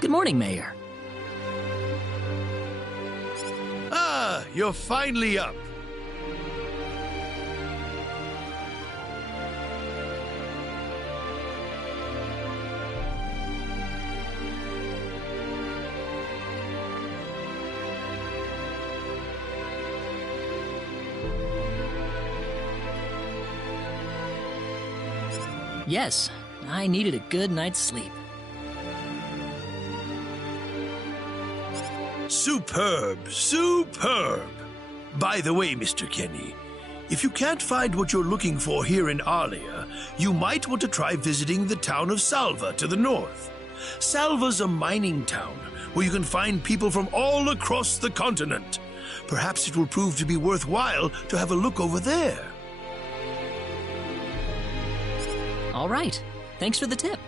Good morning, Mayor. Ah, you're finally up. Yes, I needed a good night's sleep. Superb, superb. By the way, Mr. Kenny, if you can't find what you're looking for here in Arlia, you might want to try visiting the town of Salva to the north. Salva's a mining town where you can find people from all across the continent. Perhaps it will prove to be worthwhile to have a look over there. All right. Thanks for the tip.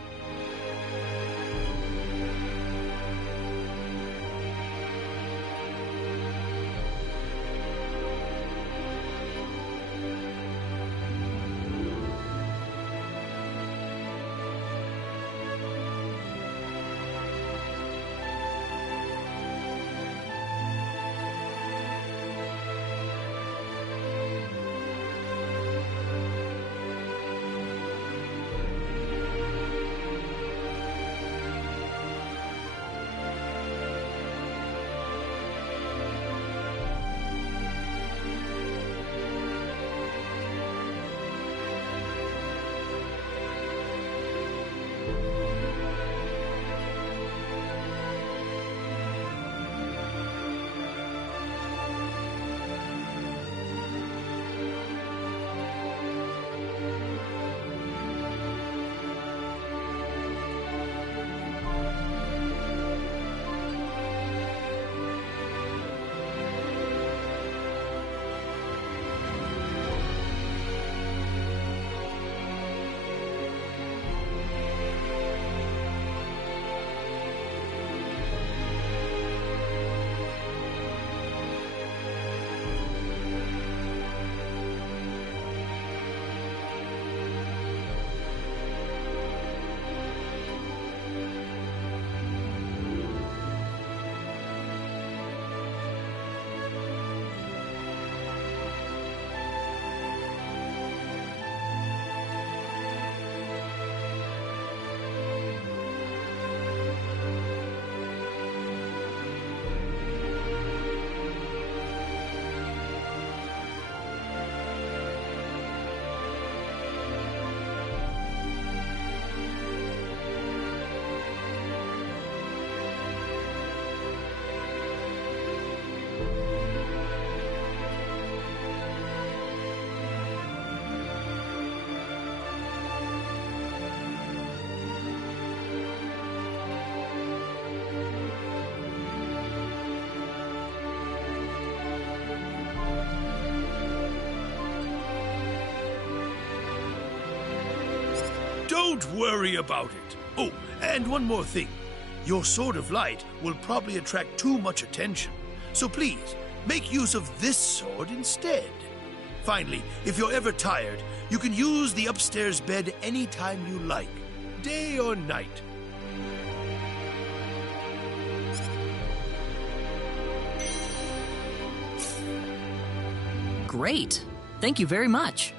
Don't worry about it. Oh, and one more thing. Your sword of light will probably attract too much attention. So please, make use of this sword instead. Finally, if you're ever tired, you can use the upstairs bed anytime you like, day or night. Great. Thank you very much.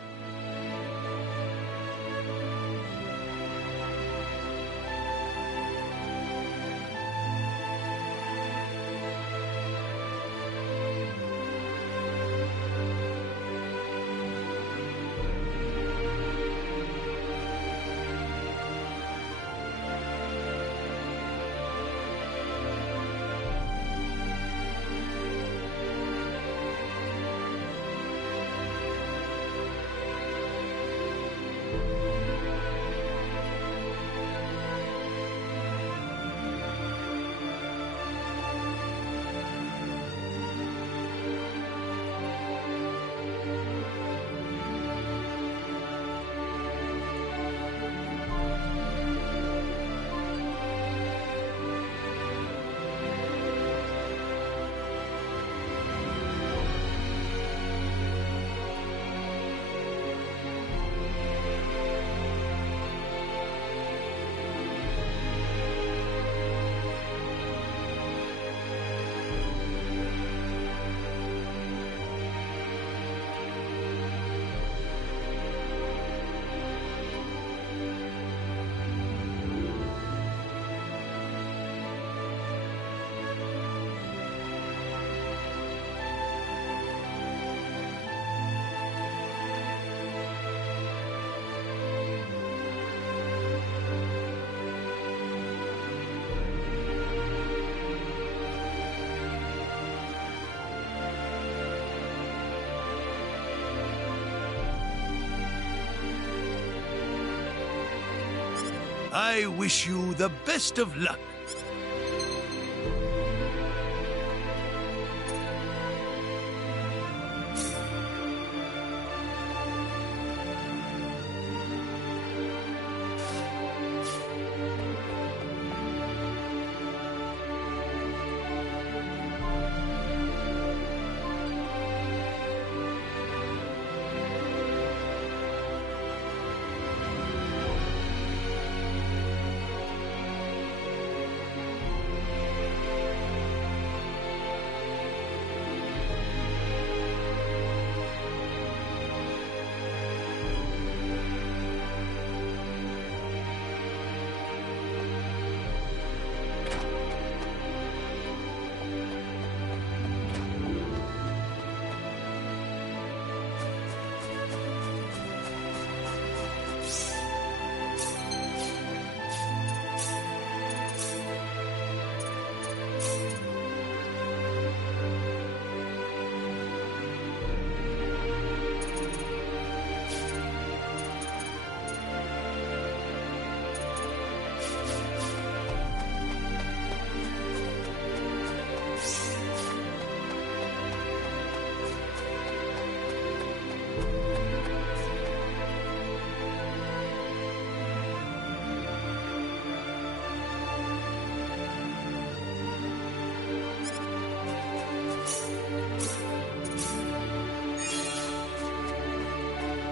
I wish you the best of luck.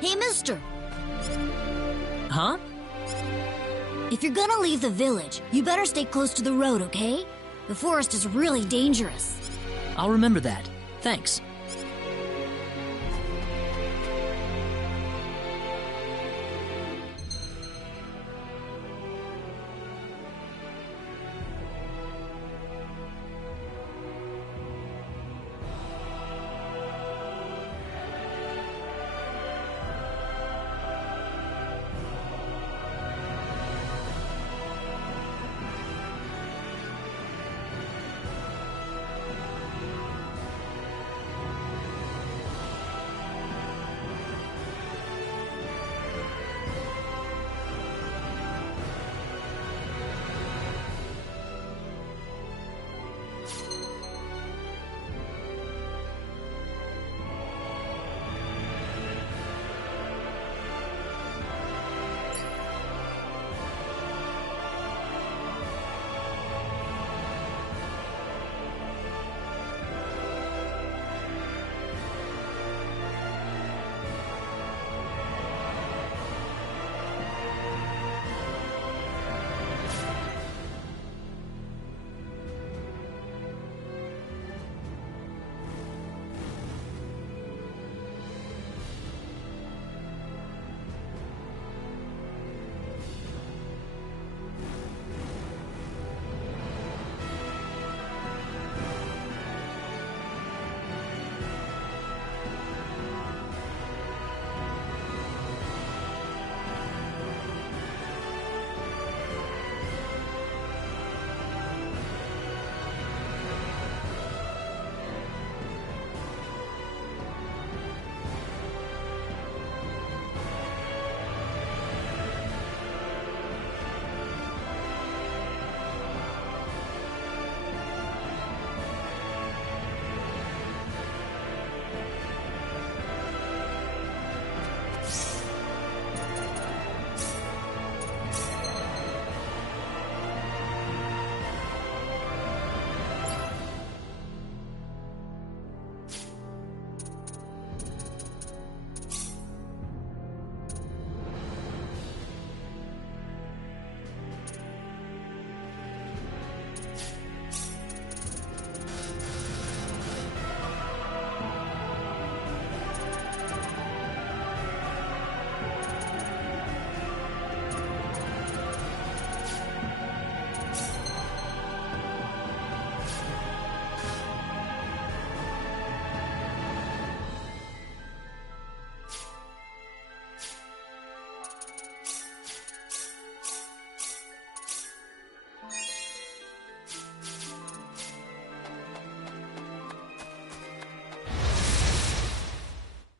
Hey, mister. Huh? If you're gonna leave the village, you better stay close to the road, okay? The forest is really dangerous. I'll remember that. Thanks.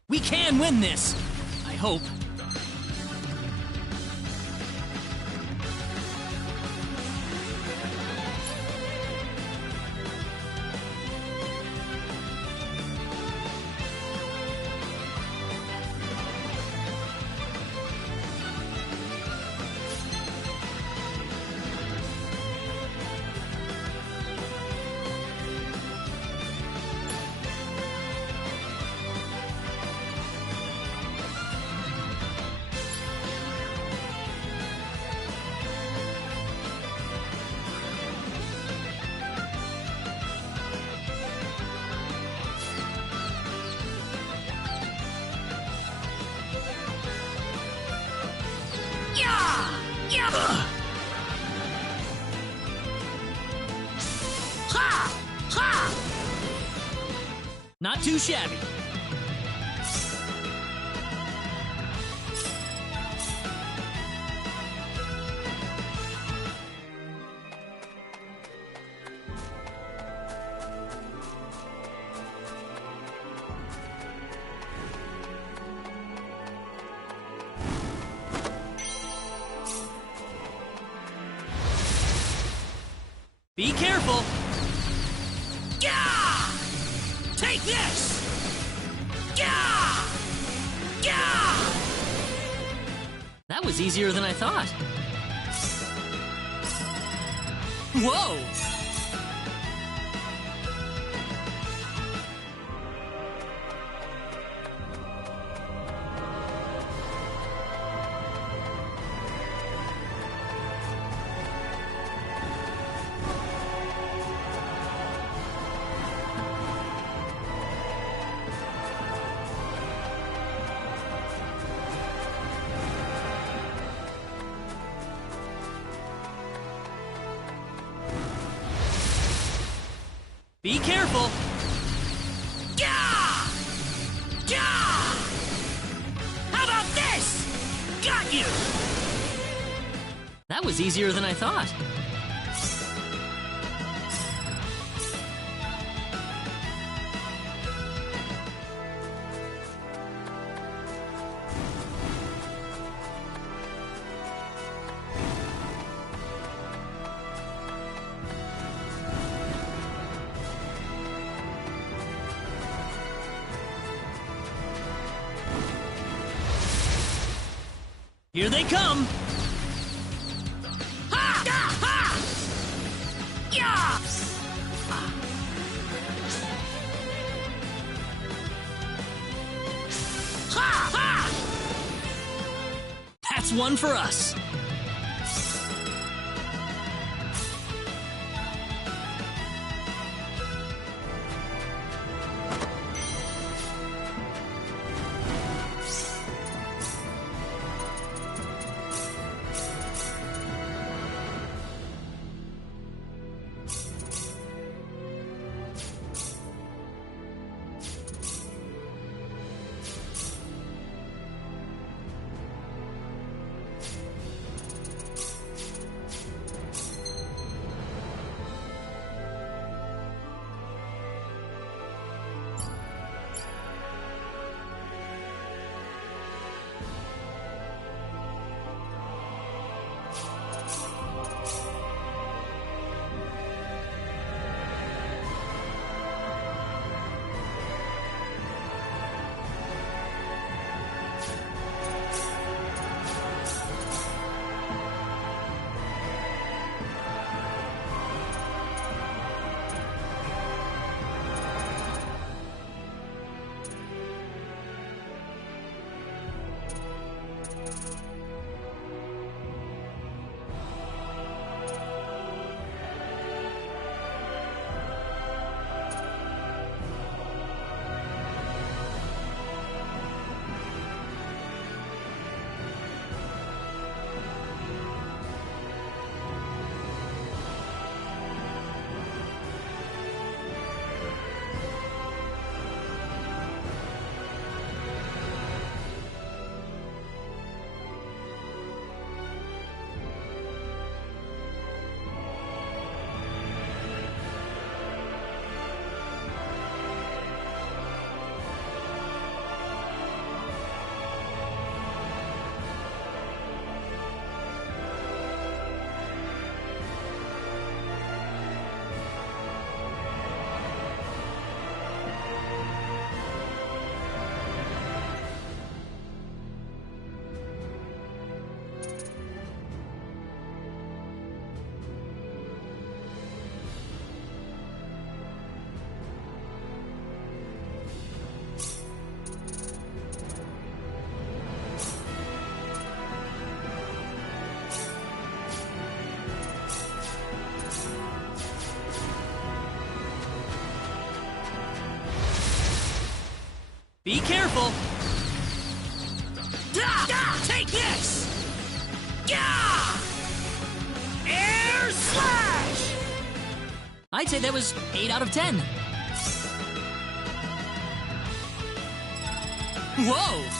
We can win this! I hope. Not too shabby. Be careful! Gah! Take this! Gah! Gah! That was easier than I thought. Whoa! Be careful! Gah! Gah! How about this? Got you! That was easier than I thought. Here they come! Ha! Ha! Ha! Yeah! Ha! Ha! That's one for us! Be careful! Take this! Air slash! I'd say that was 8 out of 10. Whoa!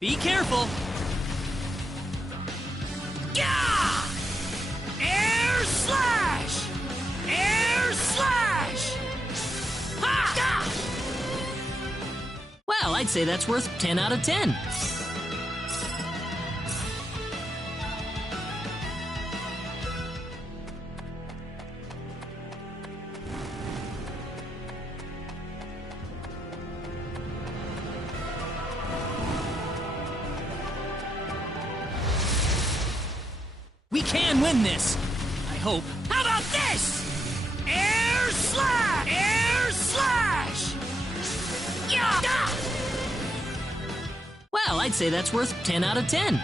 Be careful! Gah! Air slash! Air slash! Ha! Gah! Well, I'd say that's worth 10 out of 10. We can win this! I hope. How about this? Air slash! Air slash! Yeah! Ah! Well, I'd say that's worth 10 out of 10.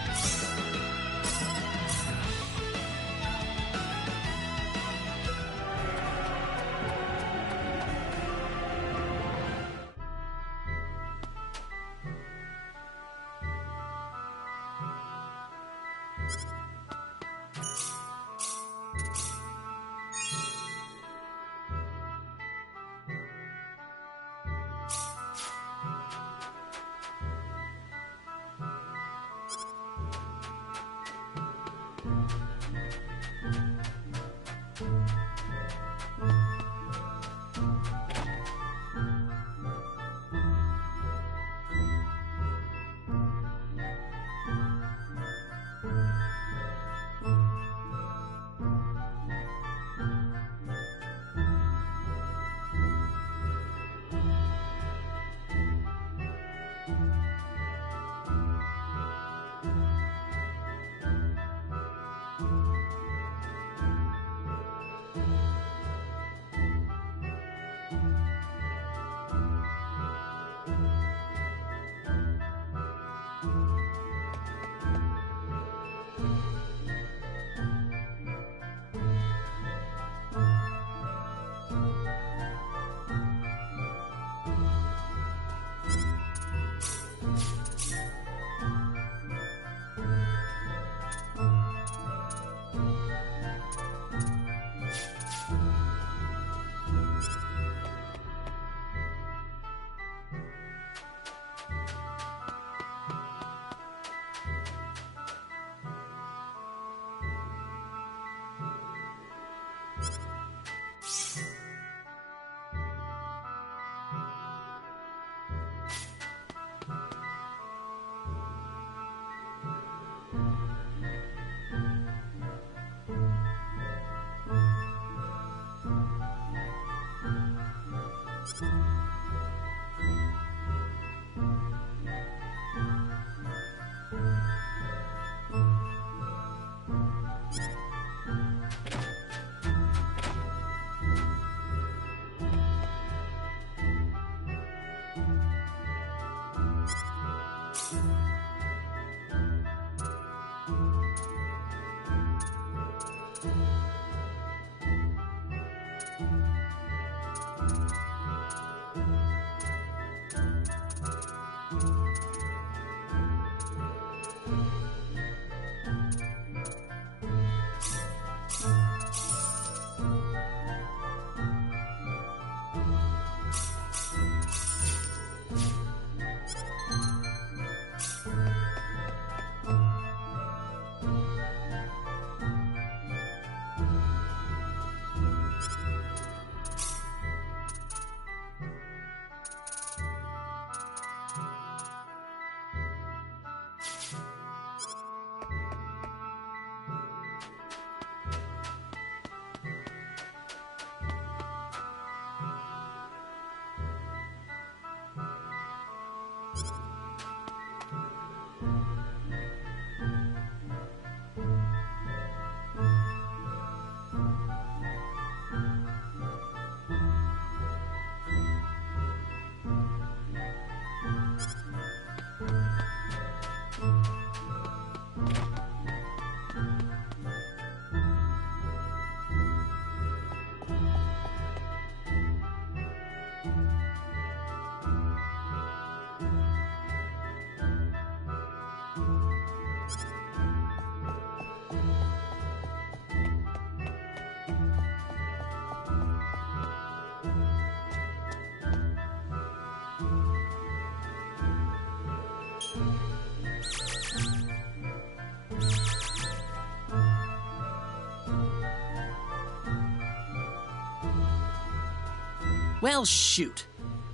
Well, shoot.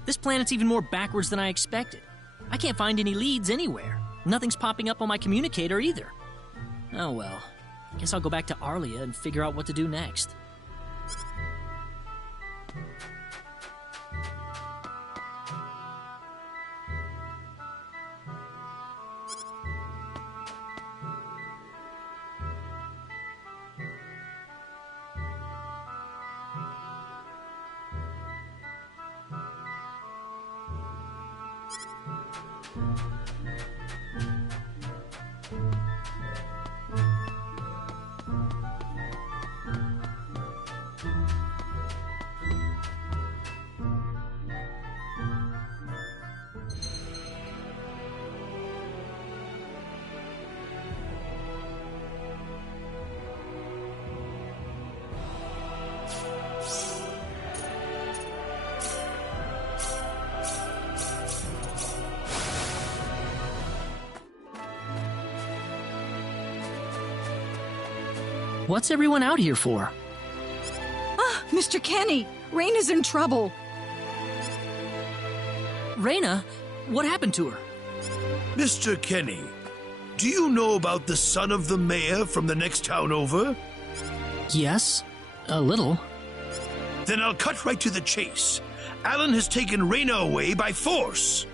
This planet's even more backwards than I expected. I can't find any leads anywhere. Nothing's popping up on my communicator either. Oh well. Guess I'll go back to Arlia and figure out what to do next. What's everyone out here for? Ah, Mr. Kenny, Raina's in trouble. Raina? What happened to her? Mr. Kenny, do you know about the son of the mayor from the next town over? Yes, a little. Then I'll cut right to the chase. Alan has taken Raina away by force.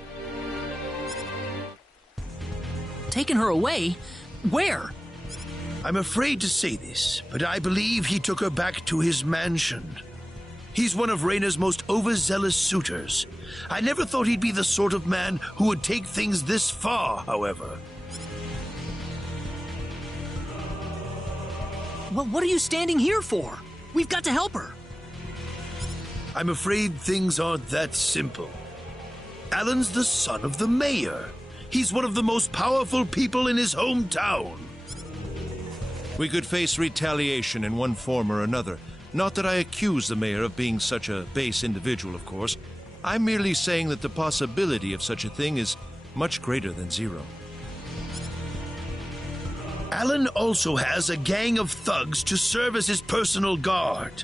Taken her away? Where? I'm afraid to say this, but I believe he took her back to his mansion. He's one of Raina's most overzealous suitors. I never thought he'd be the sort of man who would take things this far, however. Well, what are you standing here for? We've got to help her. I'm afraid things aren't that simple. Alan's the son of the mayor. He's one of the most powerful people in his hometown. We could face retaliation in one form or another. Not that I accuse the mayor of being such a base individual, of course. I'm merely saying that the possibility of such a thing is much greater than zero. Alan also has a gang of thugs to serve as his personal guard.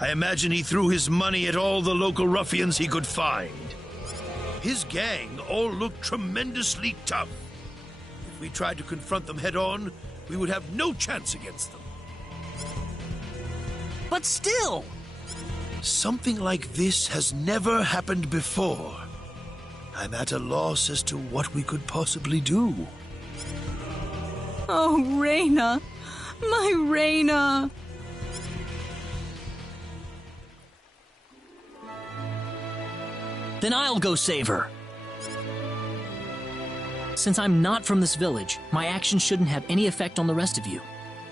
I imagine he threw his money at all the local ruffians he could find. His gang all look tremendously tough. If we tried to confront them head-on, we would have no chance against them. But still! Something like this has never happened before. I'm at a loss as to what we could possibly do. Oh, Raina. My Raina. Then I'll go save her. Since I'm not from this village, my actions shouldn't have any effect on the rest of you.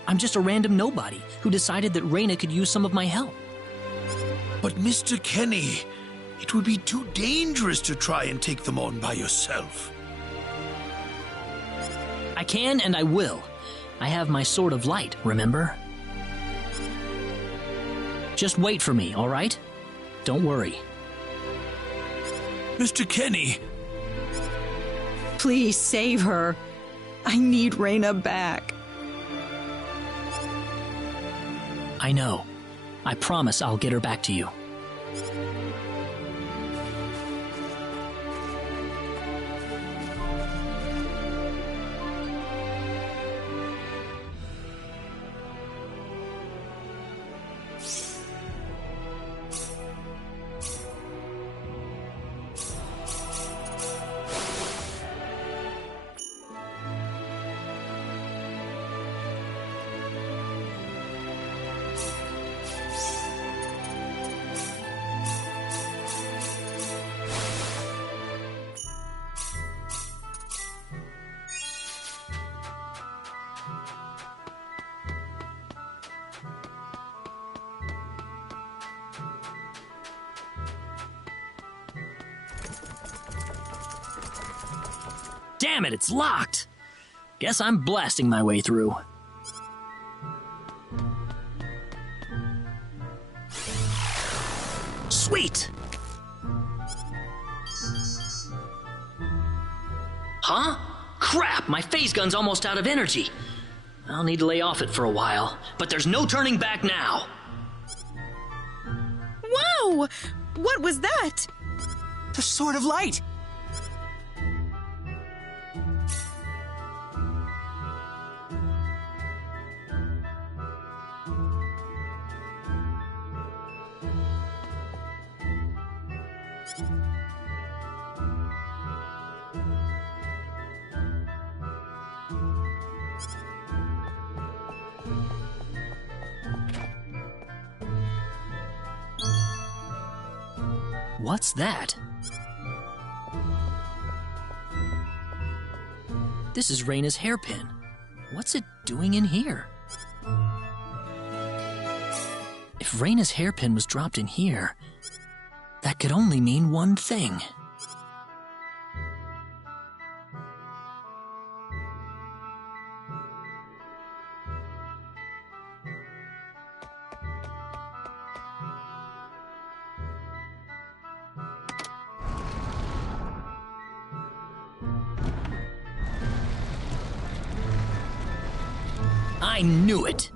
I'm just a random nobody who decided that Raina could use some of my help. But Mr. Kenny, it would be too dangerous to try and take them on by yourself. I can and I will. I have my sword of light, remember? Just wait for me, all right? Don't worry. Mr. Kenny! Please save her. I need Raina back. I know. I promise I'll get her back to you. Damn it, it's locked! Guess I'm blasting my way through. Sweet! Huh? Crap, my phase gun's almost out of energy. I'll need to lay off it for a while, but there's no turning back now. Whoa! What was that? The Sword of Light! What's that? This is Reina's hairpin. What's it doing in here? If Reina's hairpin was dropped in here, that could only mean one thing. I knew it!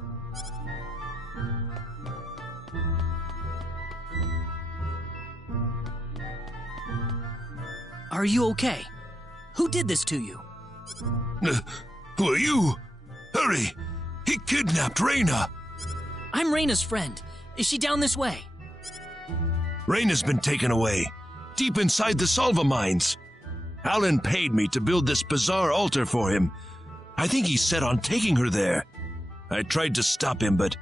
Are you okay? Who did this to you? Who are you? Hurry! He kidnapped Reina! I'm Reina's friend. Is she down this way? Reina's been taken away, deep inside the Salva mines. Alan paid me to build this bizarre altar for him. I think he's set on taking her there. I tried to stop him, but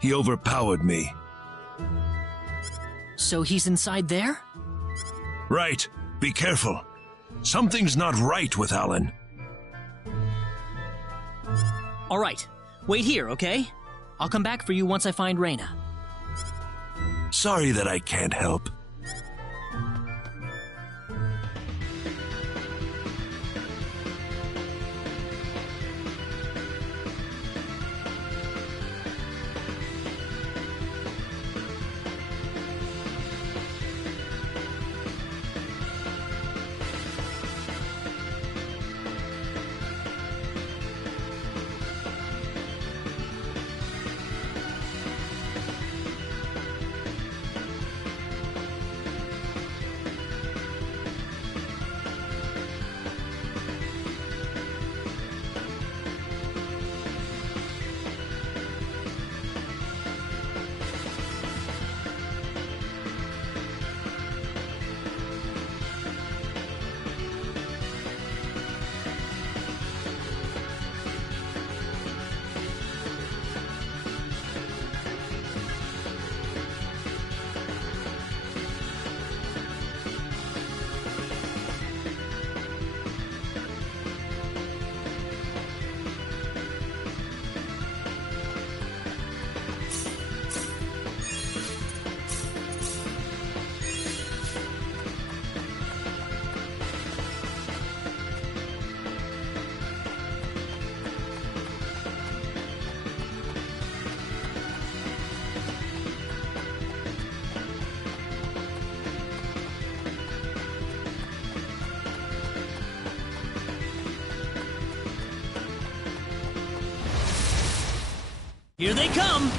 he overpowered me. So he's inside there? Right. Be careful. Something's not right with Alan. All right. Wait here, okay? I'll come back for you once I find Reina. Sorry that I can't help. Here they come!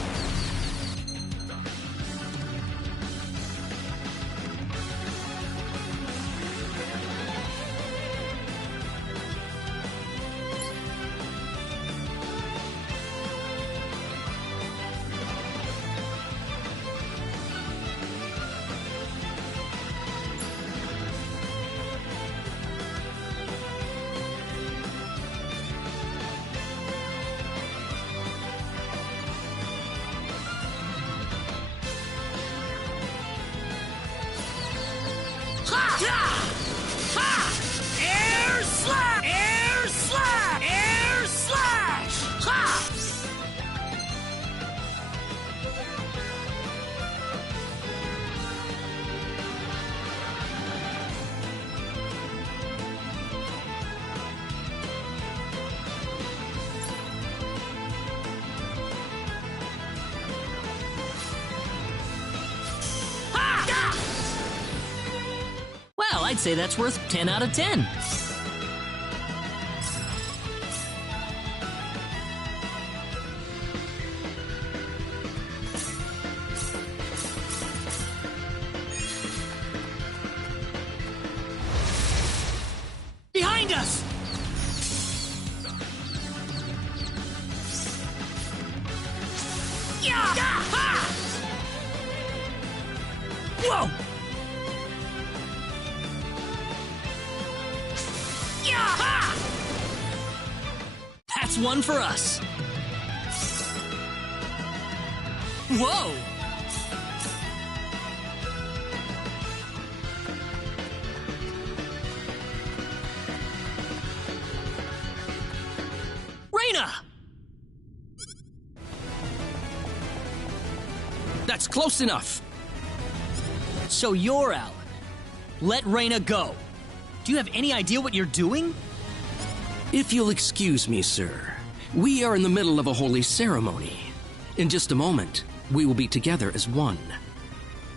Air slash! Air slash! Air slash! Ha! Well, I'd say that's worth 10 out of 10. Whoa! That's one for us. Whoa! Reina! That's close enough. So you're Alan. Let Reina go. Do you have any idea what you're doing? If you'll excuse me, sir, we are in the middle of a holy ceremony. In just a moment, we will be together as one.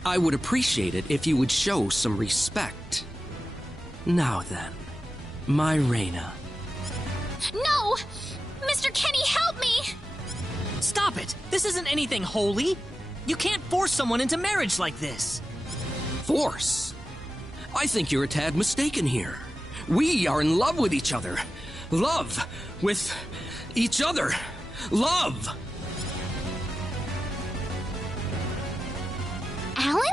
I would appreciate it if you would show some respect. Now then, my Reina. No! Mr. Kenny, help me! Stop it! This isn't anything holy. You can't force someone into marriage like this. Force? I think you're a tad mistaken here. We are in love with each other. Love with each other. Love! Alan?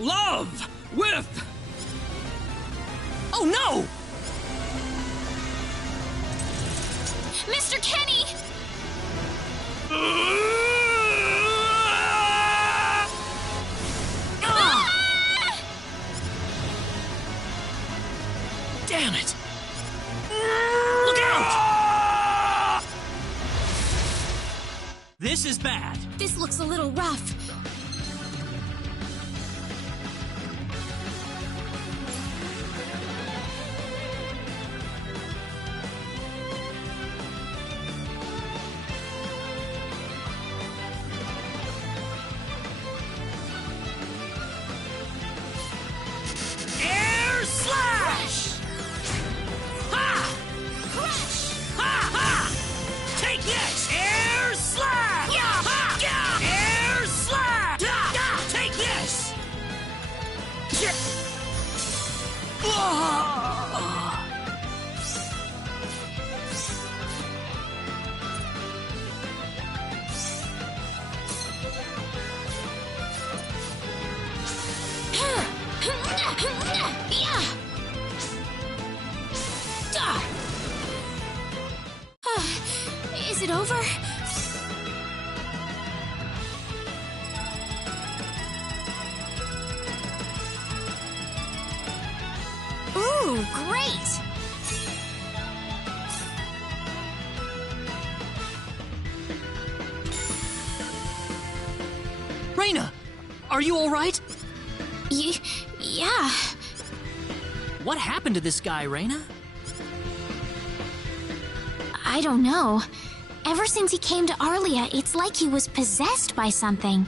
Love with... Oh no! Mr. Kenny! Damn it! Look out! This is bad. This looks a little rough. Air slash! Ha! Crash! Ha ha! Take this! Air slash! Yeah! Ha! Yeah! Air slash! Da! Da! Take this! Yeah. Yeah! Is it over? Ooh, great! Reina! Are you alright? Yeah. What happened to this guy, Reina? I don't know. Ever since he came to Arlia, it's like he was possessed by something.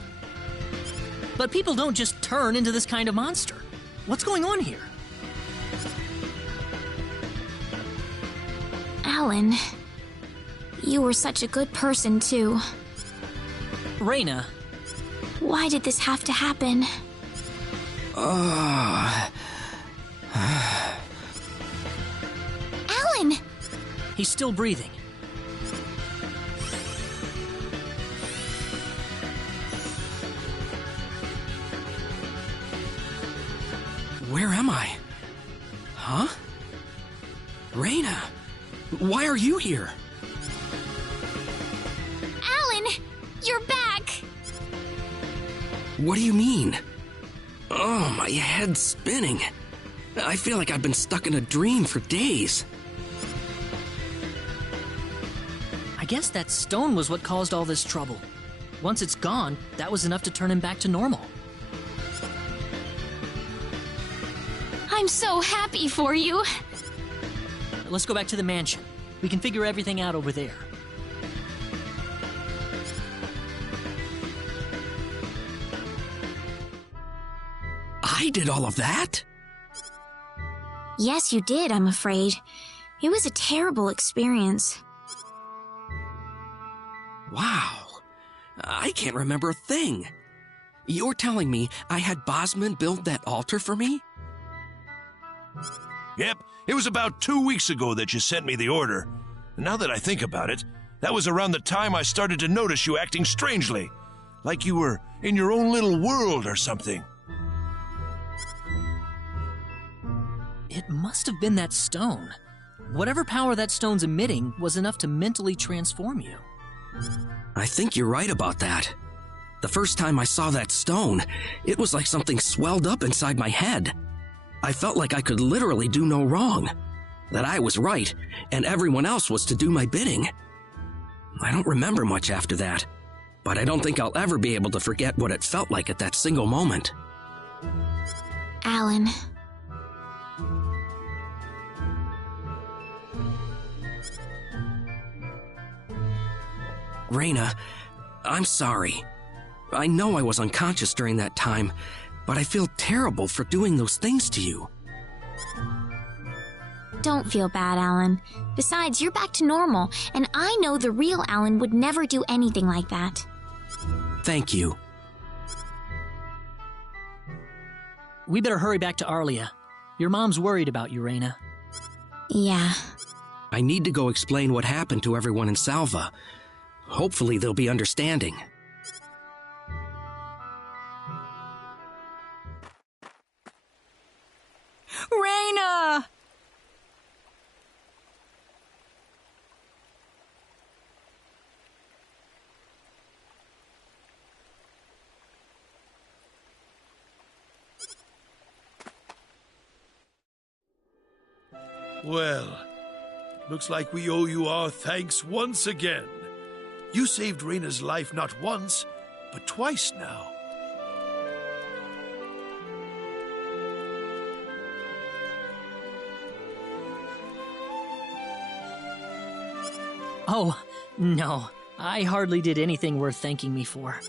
But people don't just turn into this kind of monster. What's going on here? Alan, you were such a good person, too. Reina, Why did this have to happen? Alan! he's still breathing. Where am I? Huh? Reina, why are you here? Alan! You're back! What do you mean? Oh, my head's spinning. I feel like I've been stuck in a dream for days. I guess that stone was what caused all this trouble. Once it's gone, that was enough to turn him back to normal. I'm so happy for you. Let's go back to the mansion. We can figure everything out over there. I did all of that? Yes, you did, I'm afraid. It was a terrible experience. Wow. I can't remember a thing. You're telling me I had Bosman build that altar for me? Yep, it was about 2 weeks ago that you sent me the order. And now that I think about it, That was around the time I started to notice you acting strangely, like you were in your own little world or something. It must have been that stone. Whatever power that stone's emitting was enough to mentally transform you. I think you're right about that. The first time I saw that stone, it was like something swelled up inside my head. I felt like I could literally do no wrong, that I was right, and everyone else was to do my bidding. I don't remember much after that, but I don't think I'll ever be able to forget what it felt like at that single moment. Alan. Reina, I'm sorry. I know I was unconscious during that time, but I feel terrible for doing those things to you. Don't feel bad, Alan. Besides, you're back to normal, and I know the real Alan would never do anything like that. Thank you. We better hurry back to Arlia. Your mom's worried about you, Reina. Yeah. I need to go explain what happened to everyone in Salva. Hopefully they'll be understanding. Reina! Well, looks like we owe you our thanks once again. You saved Reina's life not once, but twice now. Oh, no. I hardly did anything worth thanking me for.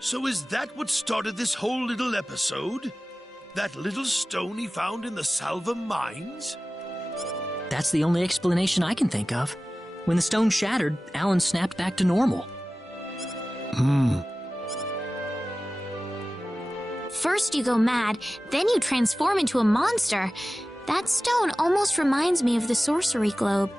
So is that what started this whole little episode? That little stone he found in the Salva mines? That's the only explanation I can think of. When the stone shattered, Alan snapped back to normal. First you go mad, then you transform into a monster. That stone almost reminds me of the sorcery globe.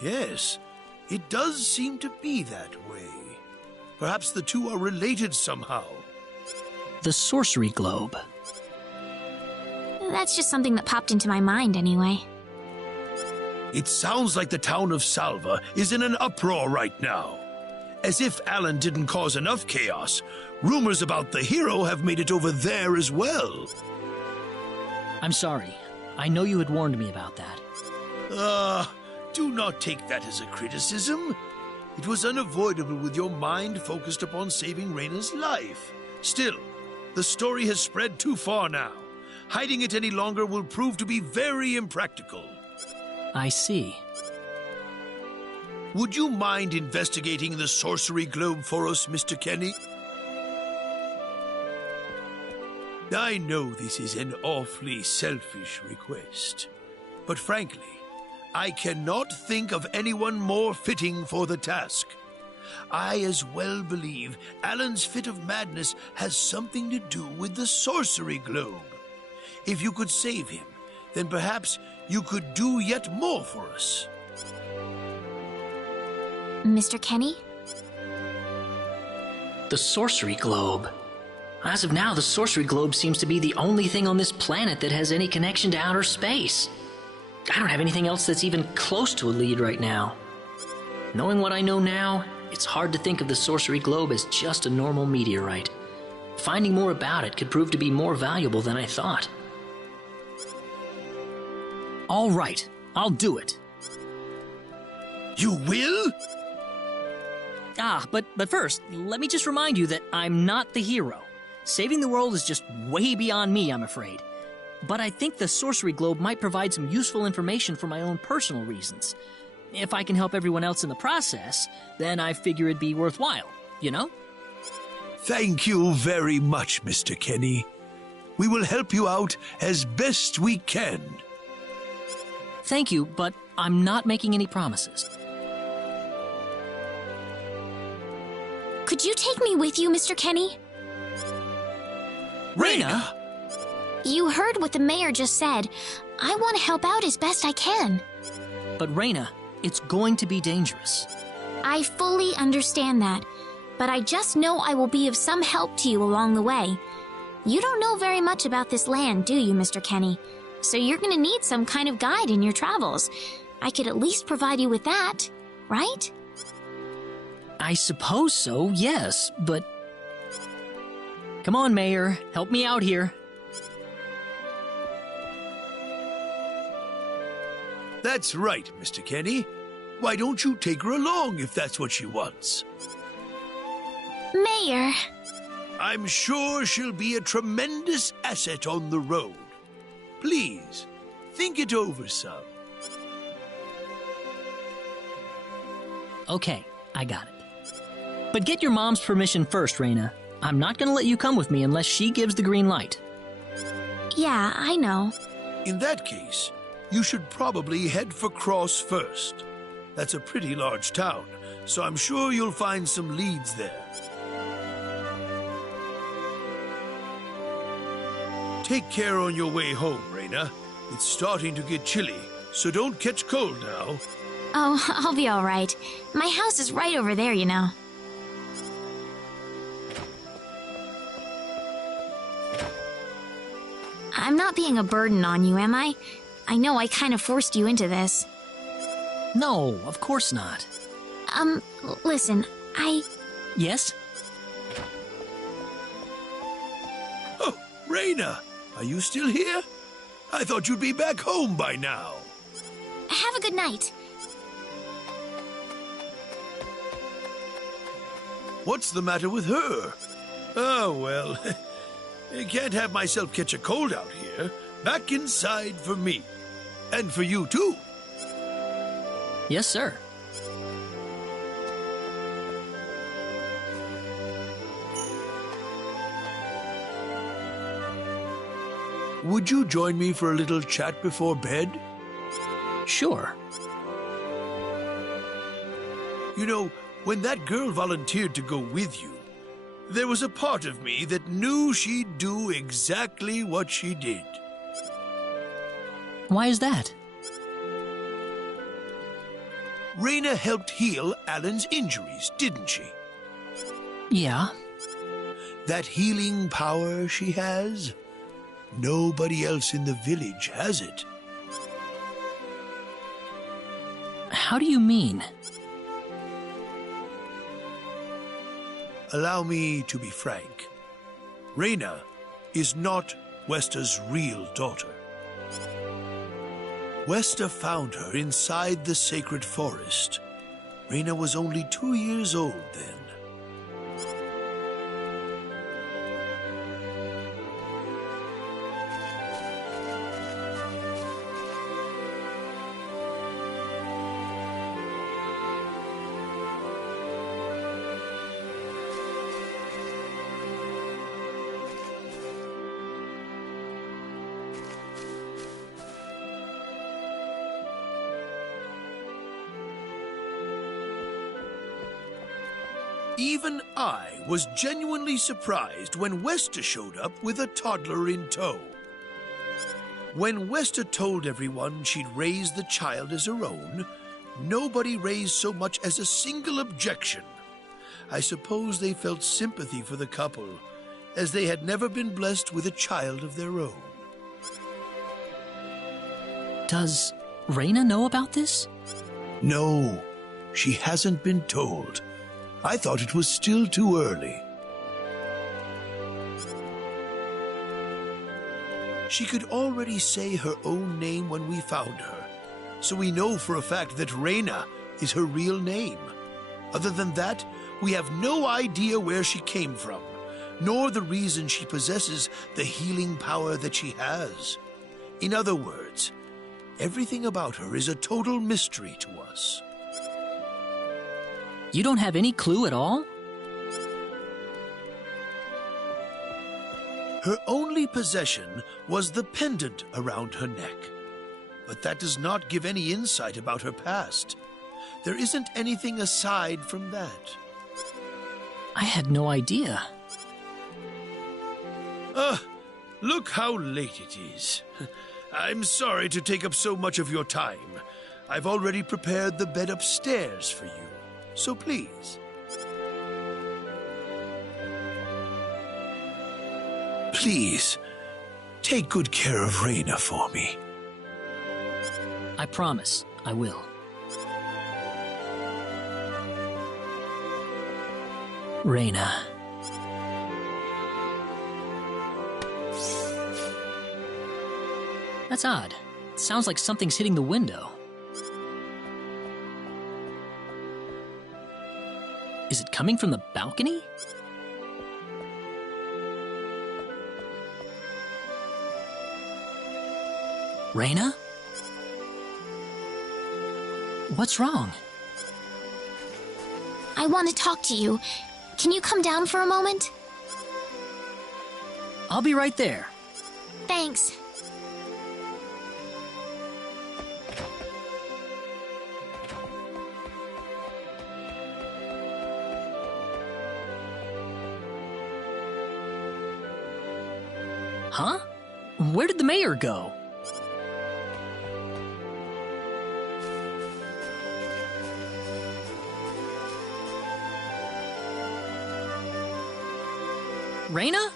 Yes, it does seem to be that way. Perhaps the two are related somehow. The sorcery globe. That's just something that popped into my mind anyway. It sounds like the town of Salva is in an uproar right now. As if Alan didn't cause enough chaos, rumors about the hero have made it over there as well. I'm sorry. I know you had warned me about that. Do not take that as a criticism. It was unavoidable with your mind focused upon saving Reina's life. Still, the story has spread too far now. Hiding it any longer will prove to be very impractical. I see. Would you mind investigating the sorcery globe for us, Mr. Kenny? I know this is an awfully selfish request, but frankly, I cannot think of anyone more fitting for the task. I as well believe Alan's fit of madness has something to do with the sorcery globe. If you could save him, then perhaps you could do yet more for us. Mr. Kenny? The sorcery globe. As of now, the sorcery globe seems to be the only thing on this planet that has any connection to outer space. I don't have anything else that's even close to a lead right now. Knowing what I know now, it's hard to think of the sorcery globe as just a normal meteorite. Finding more about it could prove to be more valuable than I thought. All right, I'll do it. You will? But first, let me just remind you that I'm not the hero. Saving the world is just way beyond me, I'm afraid. but I think the sorcery globe might provide some useful information for my own personal reasons. If I can help everyone else in the process, then I figure it'd be worthwhile, you know? Thank you very much, Mr. Kenny. We will help you out as best we can. Thank you, but I'm not making any promises. Could you take me with you, Mr. Kenny? Raina! You heard what the mayor just said. I want to help out as best I can. But Raina, it's going to be dangerous. I fully understand that, but I just know I will be of some help to you along the way. You don't know very much about this land, do you, Mr. Kenny? So you're going to need some kind of guide in your travels. I could at least provide you with that, right? I suppose so, yes, but... Come on, Mayor, help me out here. That's right, Mr. Kenny. Why don't you take her along if that's what she wants? Mayor. I'm sure she'll be a tremendous asset on the road. Please, think it over some. Okay, I got it. But get your mom's permission first, Raina. I'm not gonna let you come with me unless she gives the green light. Yeah, I know. In that case, you should probably head for Cross first. That's a pretty large town, so I'm sure you'll find some leads there. Take care on your way home, Raina. It's starting to get chilly, so don't catch cold now. Oh, I'll be all right. My house is right over there, you know. I'm not being a burden on you, am I? I know I kind of forced you into this. No, of course not. Listen, Yes? Oh, Raina, are you still here? I thought you'd be back home by now. Have a good night. What's the matter with her? Oh, well, I can't have myself catch a cold out here. Back inside for me. And for you, too. Yes, sir. Would you join me for a little chat before bed? Sure. You know, when that girl volunteered to go with you, there was a part of me that knew she'd do exactly what she did. Why is that? Raina helped heal Alan's injuries, didn't she? Yeah. That healing power she has, nobody else in the village has it. How do you mean? Allow me to be frank. Raina is not Wester's real daughter. Wester found her inside the sacred forest. Raina was only 2 years old then. Even I was genuinely surprised when Wester showed up with a toddler in tow. When Wester told everyone she'd raised the child as her own, nobody raised so much as a single objection. I suppose they felt sympathy for the couple, as they had never been blessed with a child of their own. Does Raina know about this? No, she hasn't been told. I thought it was still too early. She could already say her own name when we found her, so we know for a fact that Raina is her real name. Other than that, we have no idea where she came from, nor the reason she possesses the healing power that she has. In other words, everything about her is a total mystery to us. You don't have any clue at all? Her only possession was the pendant around her neck. But that does not give any insight about her past. There isn't anything aside from that. I had no idea. Look how late it is. I'm sorry to take up so much of your time. I've already prepared the bed upstairs for you, so please. Please, take good care of Raina for me. I promise I will. Raina. That's odd. It sounds like something's hitting the window. Is it coming from the balcony? Raina? What's wrong? I want to talk to you. Can you come down for a moment? I'll be right there. Thanks. Huh? Where did the mayor go? Raina?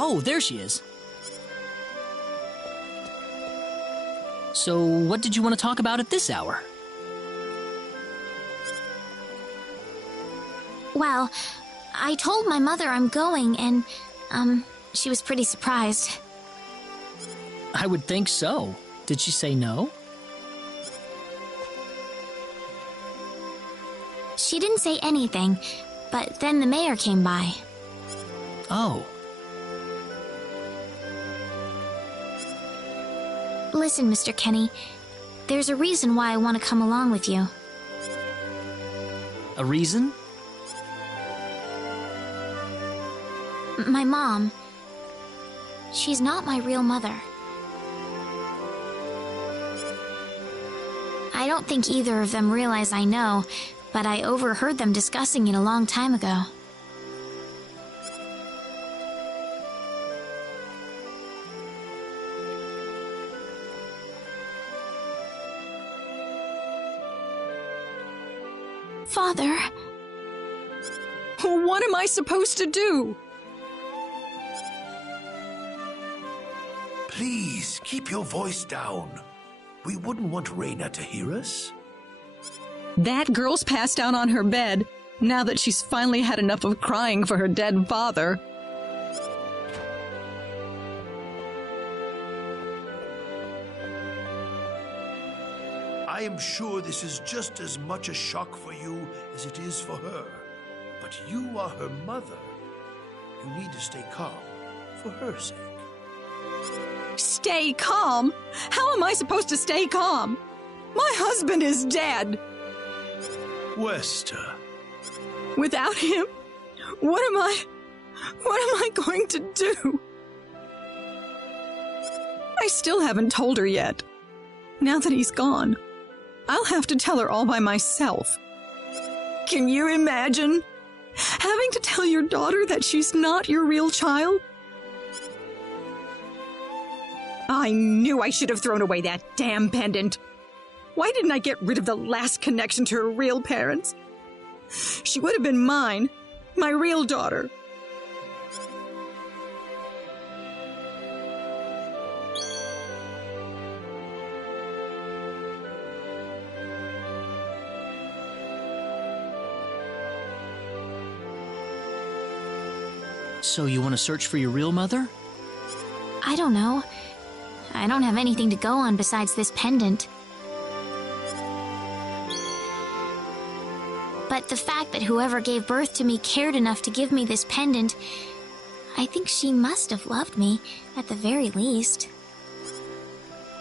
Oh, there she is. So, what did you want to talk about at this hour? Well, I told my mother I'm going, and, she was pretty surprised. I would think so. Did she say no? She didn't say anything, but then the mayor came by. Oh. Listen, Mr. Kenny, there's a reason why I want to come along with you. A reason? My mom, she's not my real mother. I don't think either of them realize I know, but I overheard them discussing it a long time ago. Father. What am I supposed to do? Please, keep your voice down. We wouldn't want Raina to hear us. That girl's passed out on her bed, now that she's finally had enough of crying for her dead father. I am sure this is just as much a shock for you as it is for her. But you are her mother. You need to stay calm for her sake. Stay calm? How am I supposed to stay calm? My husband is dead. Wester. Without him, what am I going to do? I still haven't told her yet. Now that he's gone, I'll have to tell her all by myself. Can you imagine having to tell your daughter that she's not your real child? I knew I should have thrown away that damn pendant. Why didn't I get rid of the last connection to her real parents? She would have been mine, my real daughter. So you want to search for your real mother? I don't know. I don't have anything to go on besides this pendant. But the fact that whoever gave birth to me cared enough to give me this pendant, I think she must have loved me, at the very least.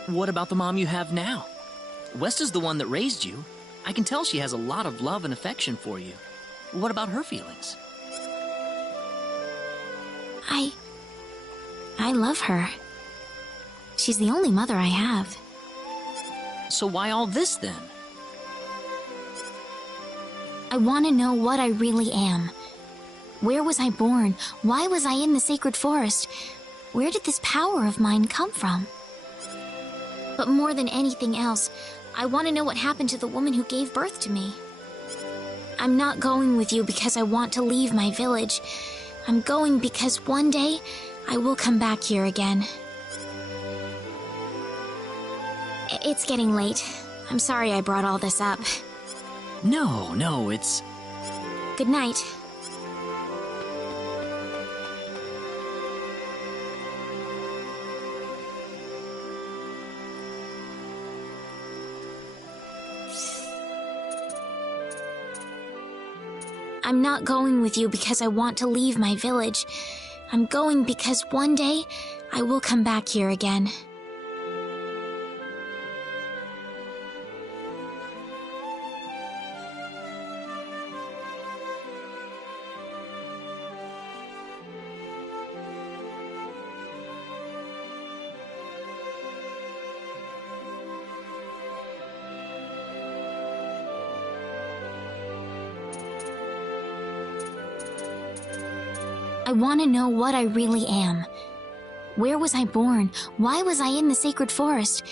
What about the mom you have now? West is the one that raised you. I can tell she has a lot of love and affection for you. What about her feelings? I love her. She's the only mother I have. So why all this then? I want to know what I really am. Where was I born? Why was I in the sacred forest? Where did this power of mine come from? But more than anything else, I want to know what happened to the woman who gave birth to me. I'm not going with you because I want to leave my village. I'm going because one day I will come back here again. It's getting late. I'm sorry I brought all this up. No, it's... Good night. I'm not going with you because I want to leave my village. I'm going because one day I will come back here again. I want to know what I really am. Where was I born? Why was I in the sacred forest?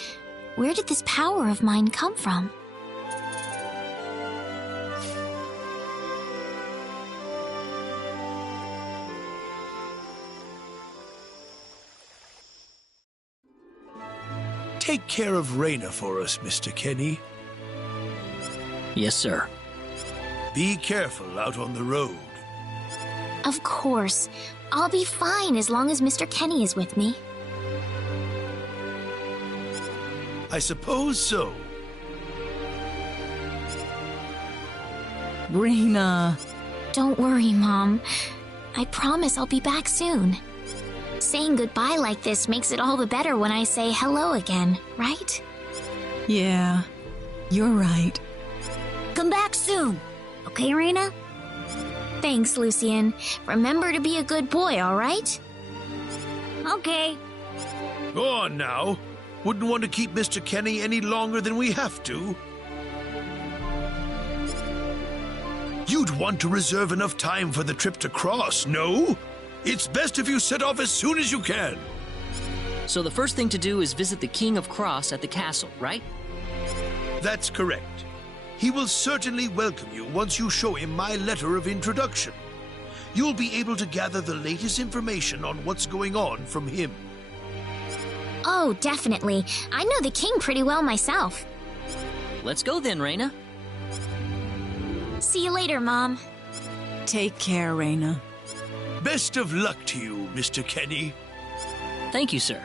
Where did this power of mine come from? Take care of Raina for us, Mr. Kenny. Yes, sir. Be careful out on the road. Of course. I'll be fine as long as Mr. Kenny is with me. I suppose so. Raina. Don't worry, Mom. I promise I'll be back soon. Saying goodbye like this makes it all the better when I say hello again, right? Yeah, you're right. Come back soon. Okay, Raina? Thanks, Lucien. Remember to be a good boy, all right? Okay. Go on now. Wouldn't want to keep Mr. Kenny any longer than we have to. You'd want to reserve enough time for the trip to Cross, no? It's best if you set off as soon as you can. So the first thing to do is visit the King of Cross at the castle, right? That's correct. He will certainly welcome you once you show him my letter of introduction. You'll be able to gather the latest information on what's going on from him. Oh, definitely. I know the king pretty well myself. Let's go then, Raina. See you later, Mom. Take care, Raina. Best of luck to you, Mr. Kenny. Thank you, sir.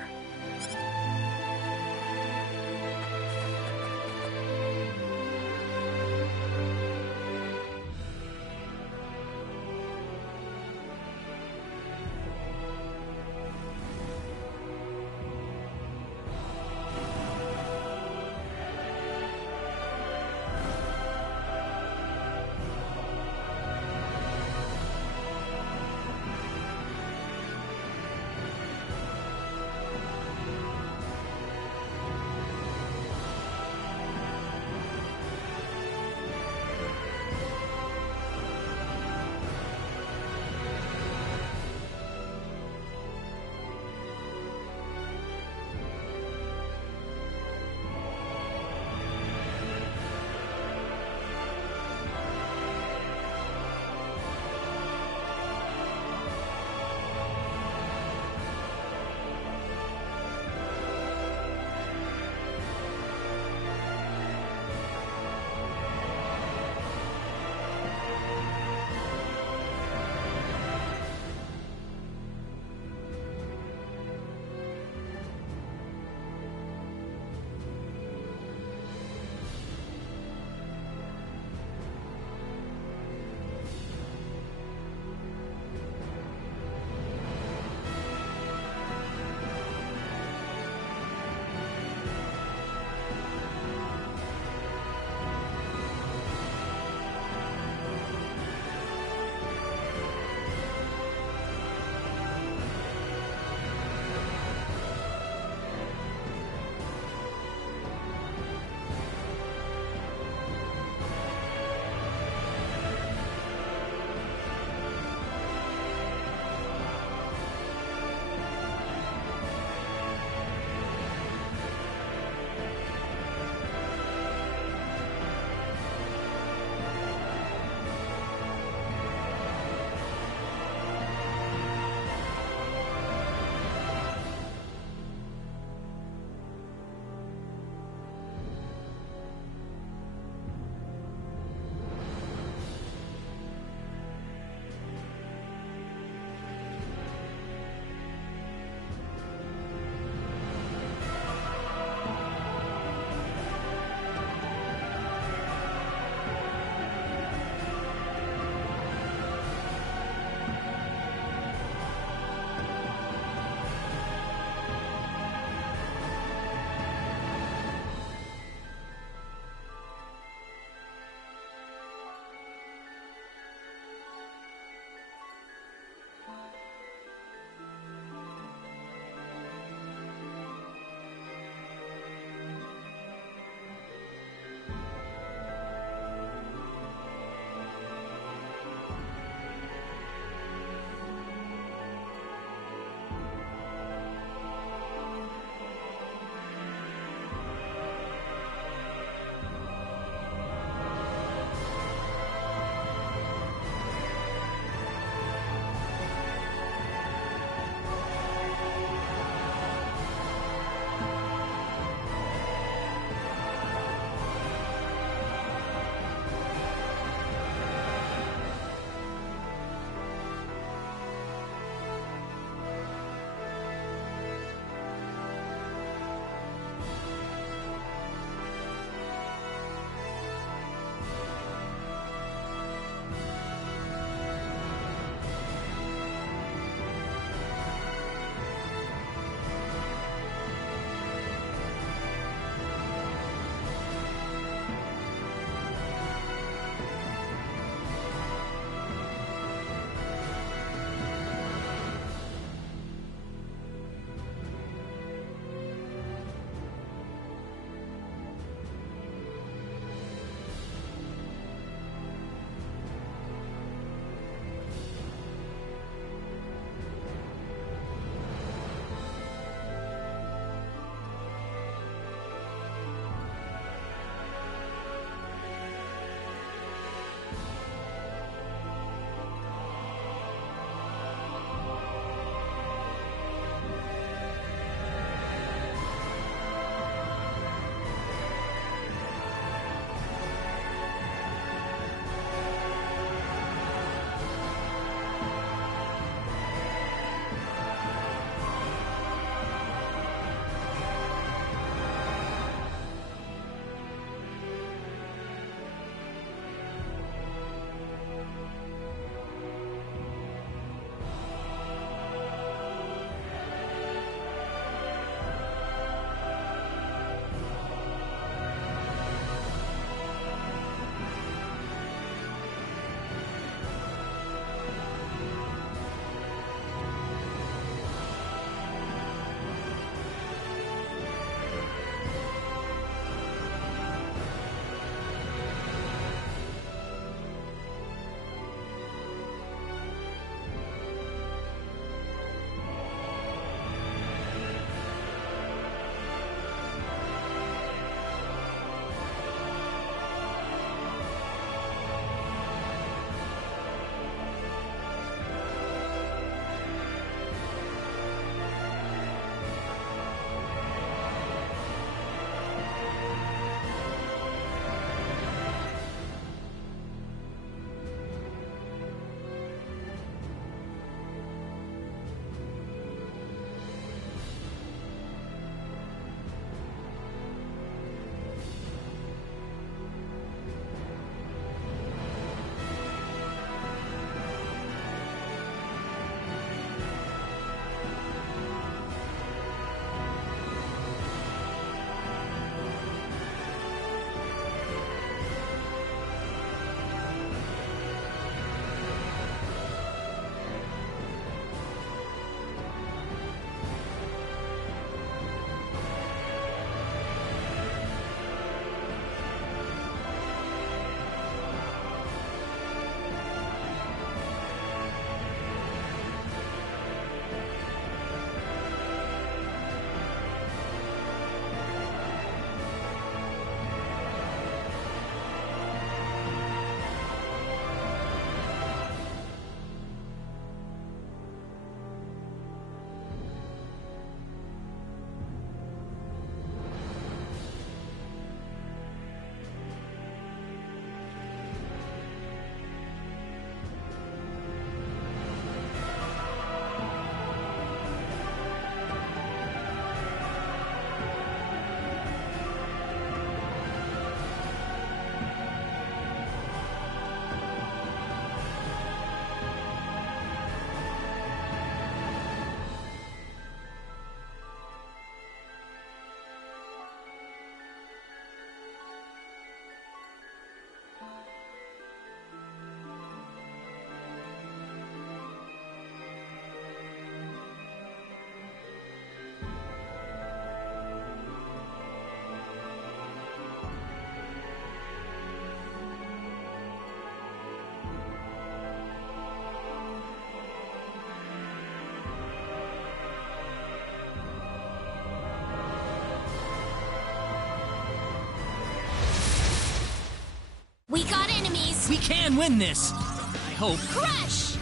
can win this. I hope. Crush!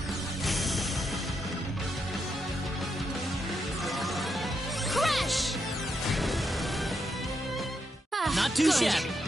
Crush! Not too Good. shabby.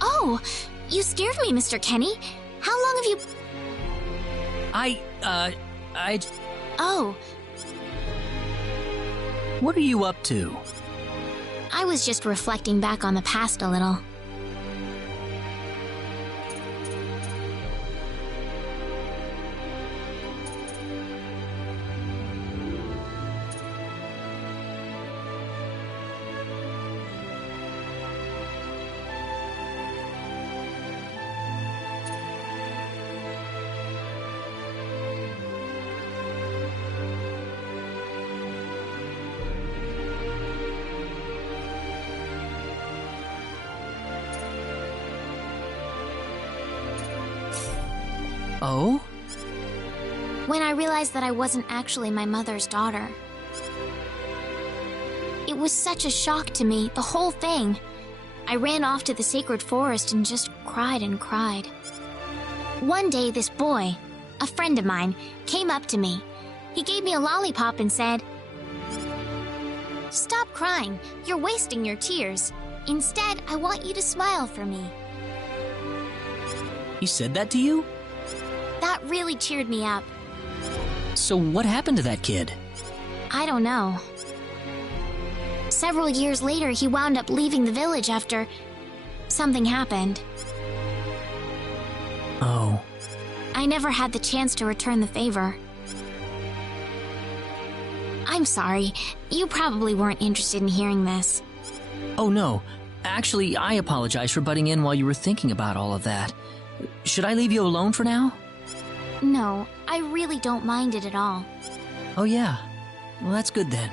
Oh, you scared me, Mr. Kenny. How long have you... Oh, What are you up to? I was just reflecting back on the past a little. Oh? When I realized that I wasn't actually my mother's daughter. It was such a shock to me, the whole thing. I ran off to the sacred forest and just cried and cried. One day, this boy, a friend of mine, came up to me. He gave me a lollipop and said, "Stop crying. You're wasting your tears. Instead, I want you to smile for me." He said that to you? That really cheered me up. So what happened to that kid? I don't know. Several years later, he wound up leaving the village after something happened. Oh. I never had the chance to return the favor. I'm sorry. You probably weren't interested in hearing this. Oh, no. Actually, I apologize for butting in while you were thinking about all of that. Should I leave you alone for now? No, I really don't mind it at all. Oh, yeah. Well, that's good then.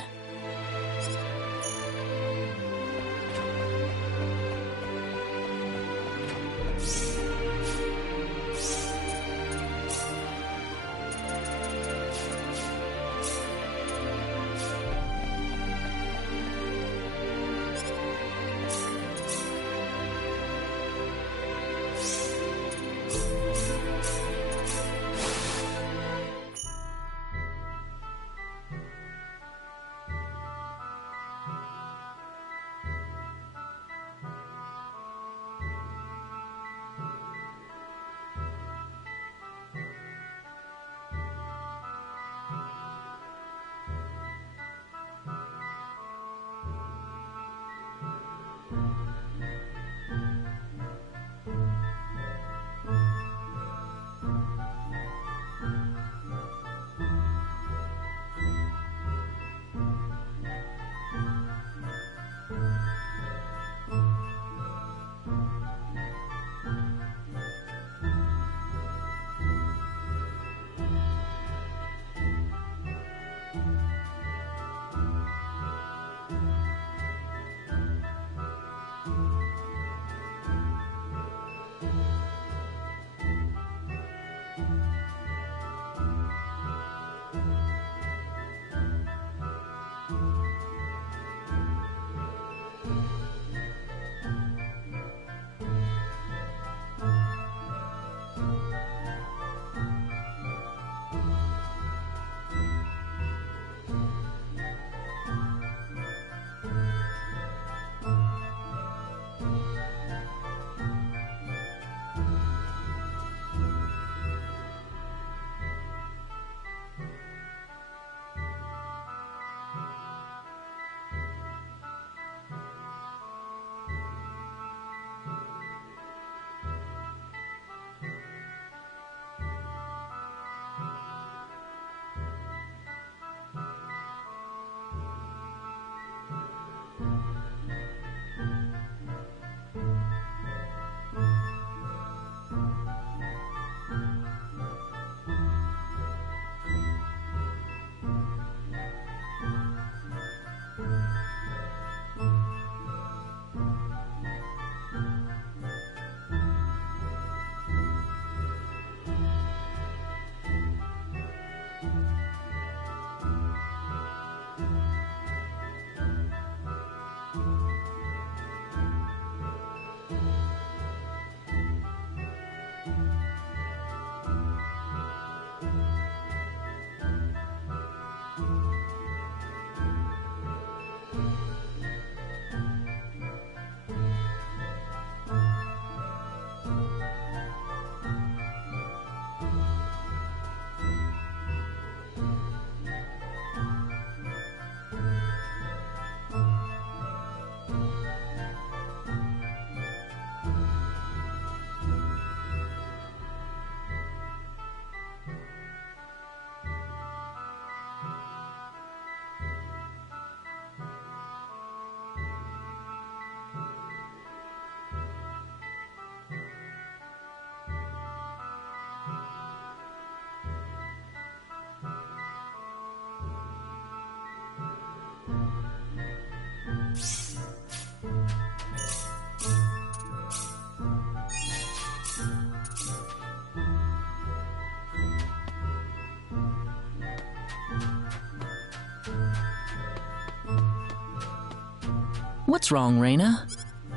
What's wrong, Reina?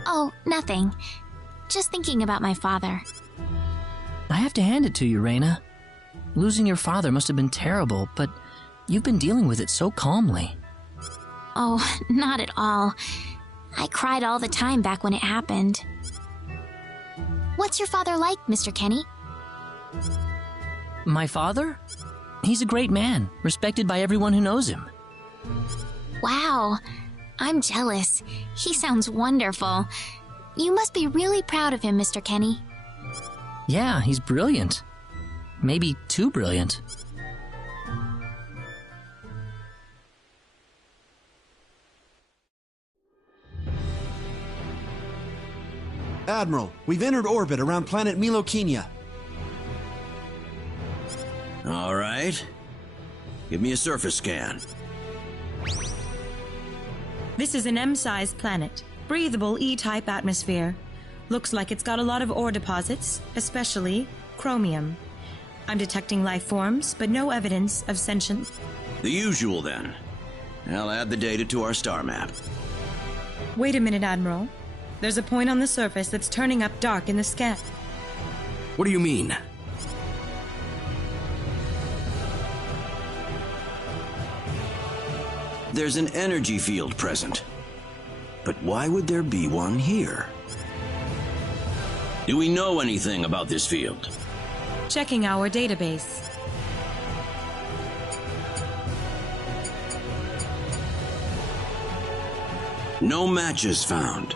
Oh, nothing. Just thinking about my father. I have to hand it to you, Reina. Losing your father must have been terrible, but you've been dealing with it so calmly. Oh, not at all. I cried all the time back when it happened. What's your father like, Mr. Kenny? My father? He's a great man, respected by everyone who knows him. Wow, I'm jealous. He sounds wonderful. You must be really proud of him, Mr. Kenny. Yeah, he's brilliant. Maybe too brilliant. Admiral, we've entered orbit around planet Milokenia. All right. Give me a surface scan. This is an M-sized planet. Breathable E-type atmosphere. Looks like it's got a lot of ore deposits, especially chromium. I'm detecting life forms, but no evidence of sentience. The usual, then. I'll add the data to our star map. Wait a minute, Admiral. There's a point on the surface that's turning up dark in the scan. What do you mean? There's an energy field present. But why would there be one here? Do we know anything about this field? Checking our database. No matches found.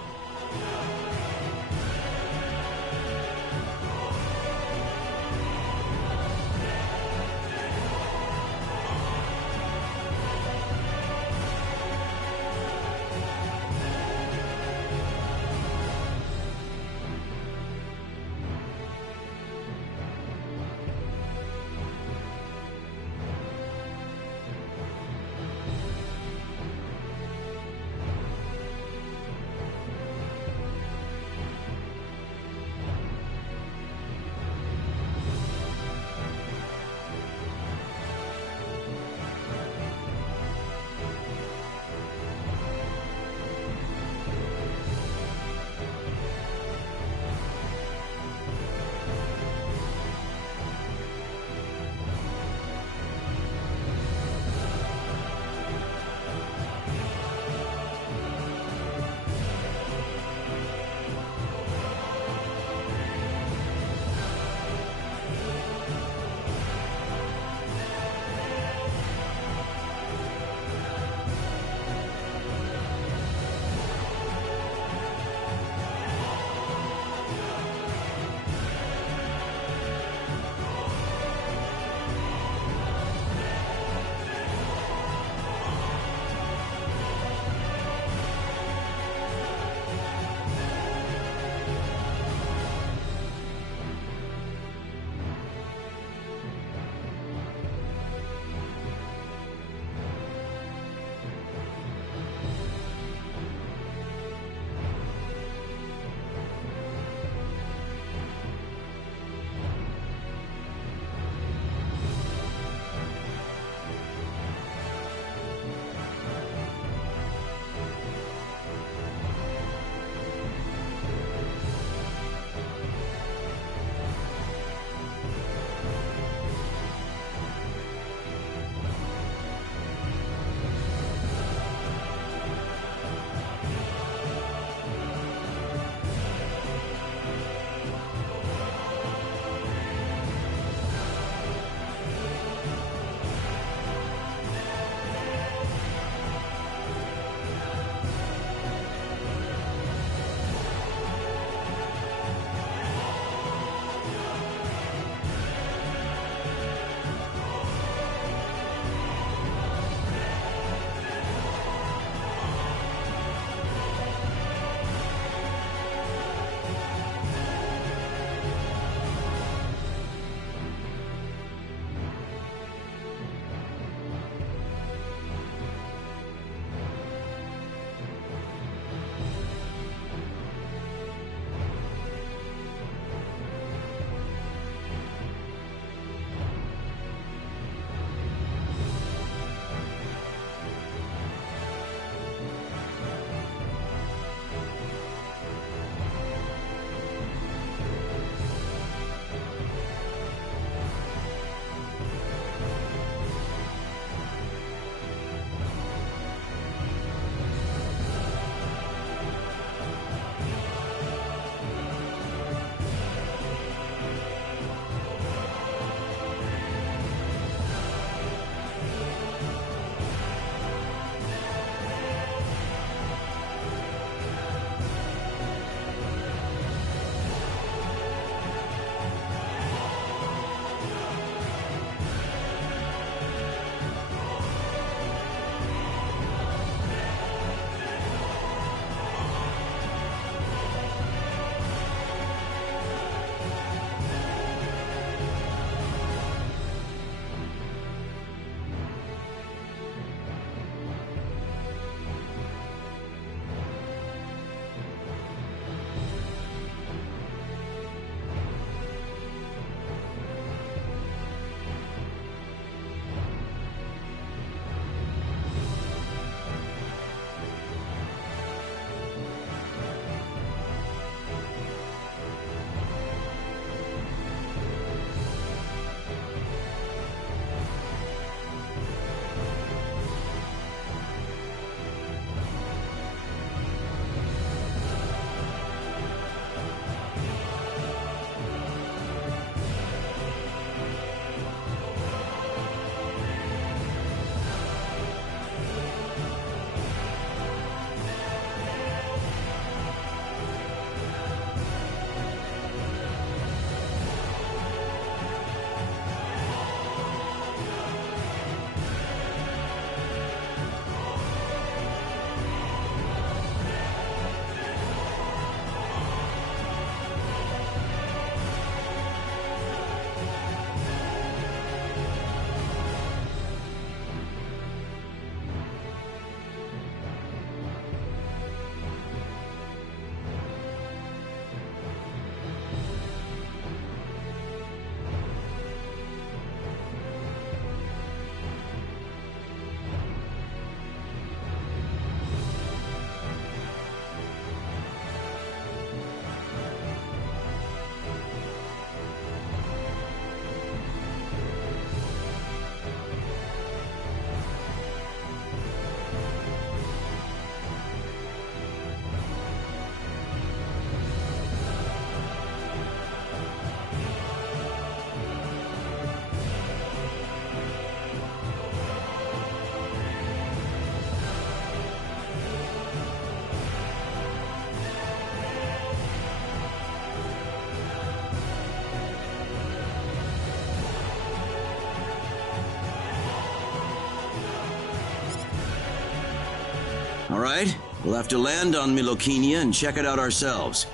right, we'll have to land on Milokenia and check it out ourselves.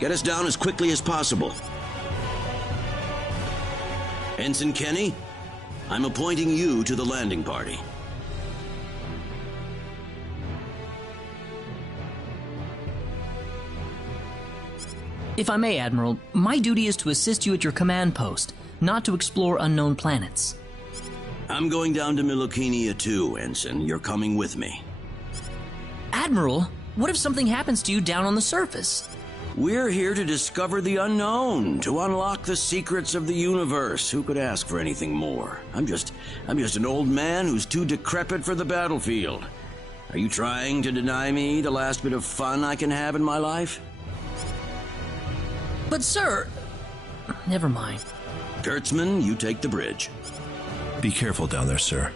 Get us down as quickly as possible. Ensign Kenny, I'm appointing you to the landing party. If I may, Admiral, my duty is to assist you at your command post, not to explore unknown planets. I'm going down to Milokenia too, Ensign. You're coming with me. Admiral, what if something happens to you down on the surface? We're here to discover the unknown, to unlock the secrets of the universe. Who could ask for anything more? I'm just an old man who's too decrepit for the battlefield. Are you trying to deny me the last bit of fun I can have in my life? But sir... Never mind. Kurtzman, you take the bridge. Be careful down there, sir.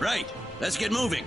Right. Let's get moving.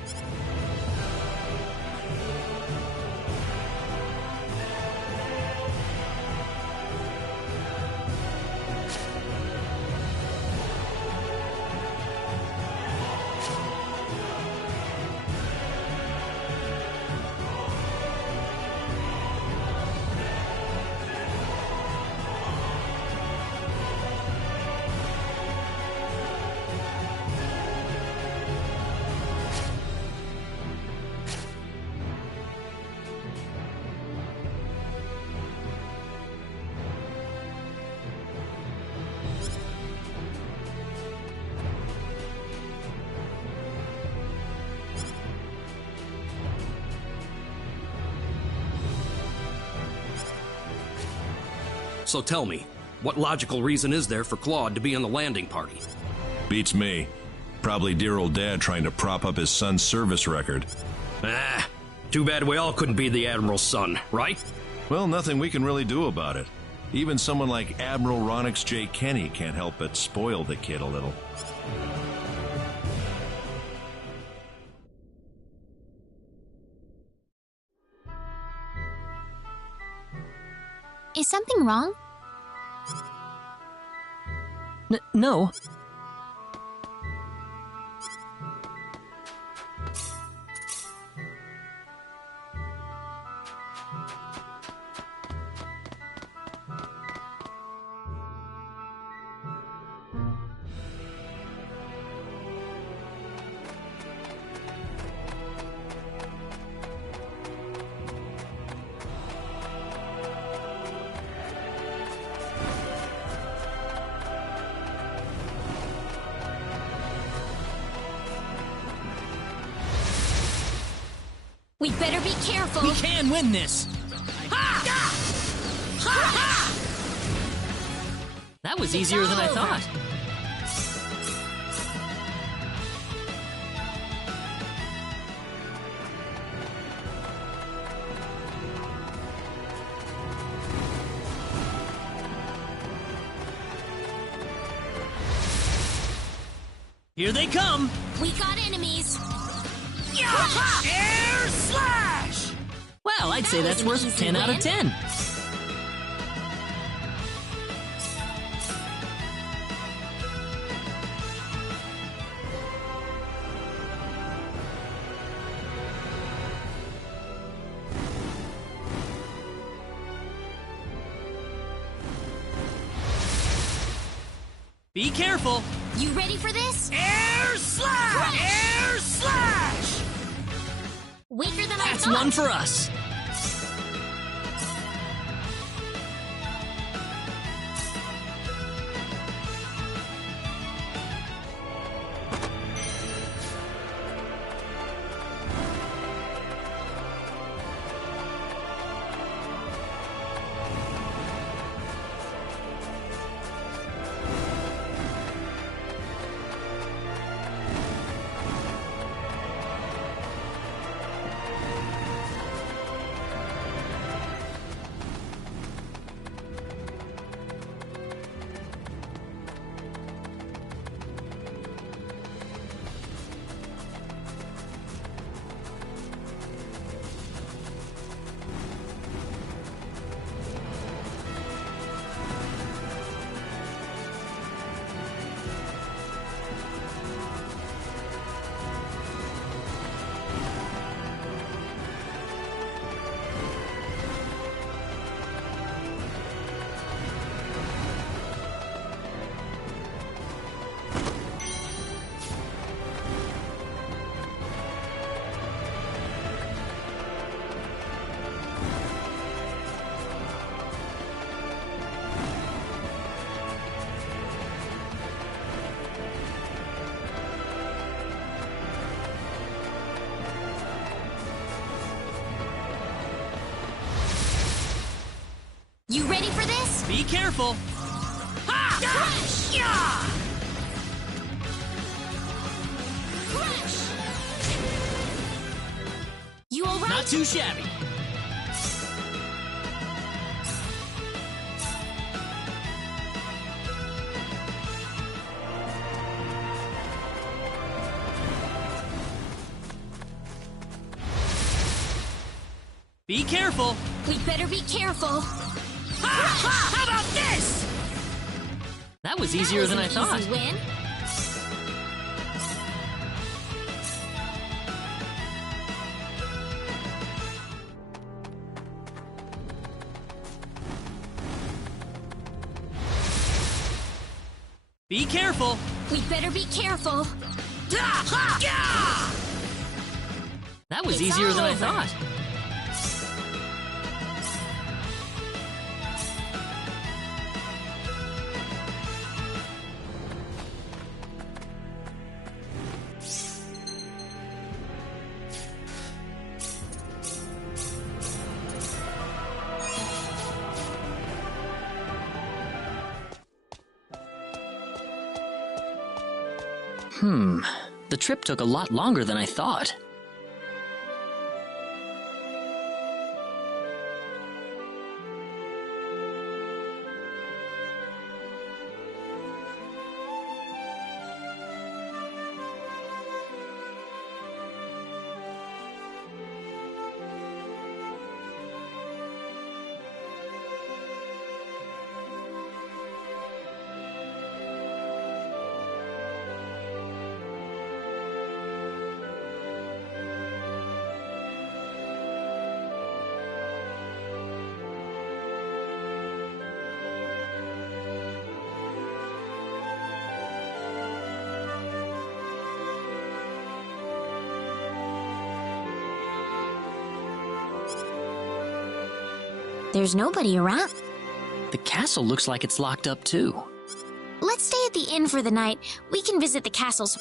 So tell me, what logical reason is there for Claude to be in the landing party? Beats me. Probably dear old dad trying to prop up his son's service record. Ah, too bad we all couldn't be the Admiral's son, right? Well, nothing we can really do about it. Even someone like Admiral Ronix J. Kenny can't help but spoil the kid a little. Is something wrong? No. We better be careful. We can win this. Ha! Ha! Ha! That was easier than I thought. Here they come. We got enemies. Air slash! Well, I'd say that's worth 10 out of 10. Be careful. You ready for this? Air slash! Crash! Air slash! Weaker than I That's thought. one for us. Be careful! Ha! Crash! Yeah! Crash! You alright? Not too shabby. Be careful! We better be careful. Ha! Ha! How about this? That was easier than I thought. Easy win. Be careful! We better be careful. Ha! Ha! Yeah! That was It's easier all than I over. thought. The trip took a lot longer than I thought. There's nobody around. The castle looks like it's locked up too. Let's stay at the inn for the night. We can visit the castles.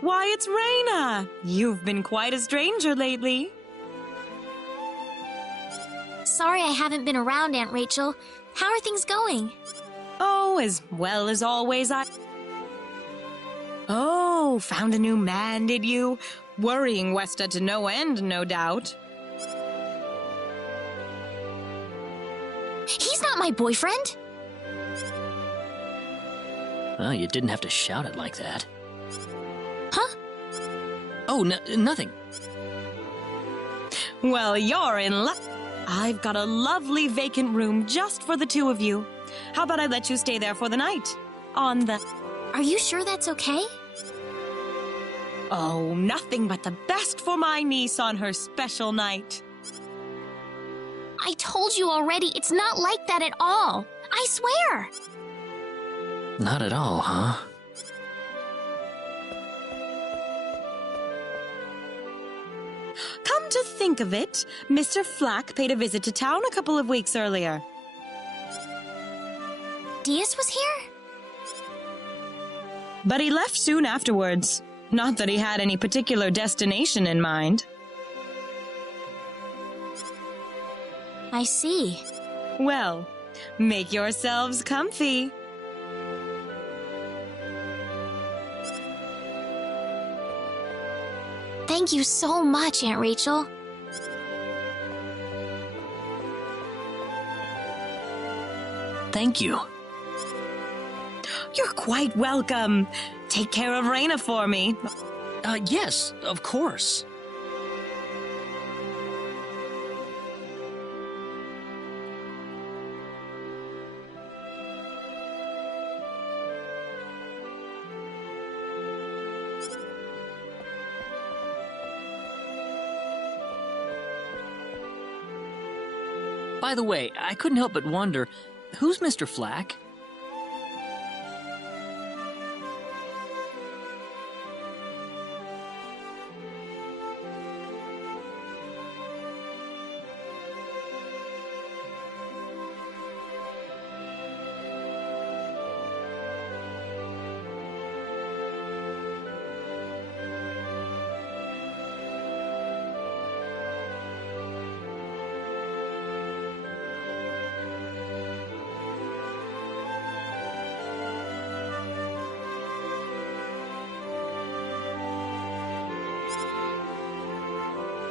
Why, it's Raina! You've been quite a stranger lately. Sorry I haven't been around, Aunt Rachel. How are things going? Oh, as well as always, Oh, found a new man, did you? Worrying Westa to no end, no doubt. He's not my boyfriend. Well, you didn't have to shout it like that. Huh? Oh, nothing. Well, you're in luck. I've got a lovely vacant room just for the two of you. How about I let you stay there for the night? Are you sure that's okay? Oh, nothing but the best for my niece on her special night. I told you already, it's not like that at all. I swear. Not at all, huh? Come to think of it, Mr. Flack paid a visit to town a couple of weeks earlier. Diaz was here? But he left soon afterwards. Not that he had any particular destination in mind. I see. Well, make yourselves comfy. Thank you so much, Aunt Rachel. Thank you. You're quite welcome. Take care of Raina for me. Yes, of course. By the way, I couldn't help but wonder, who's Mr. Flack?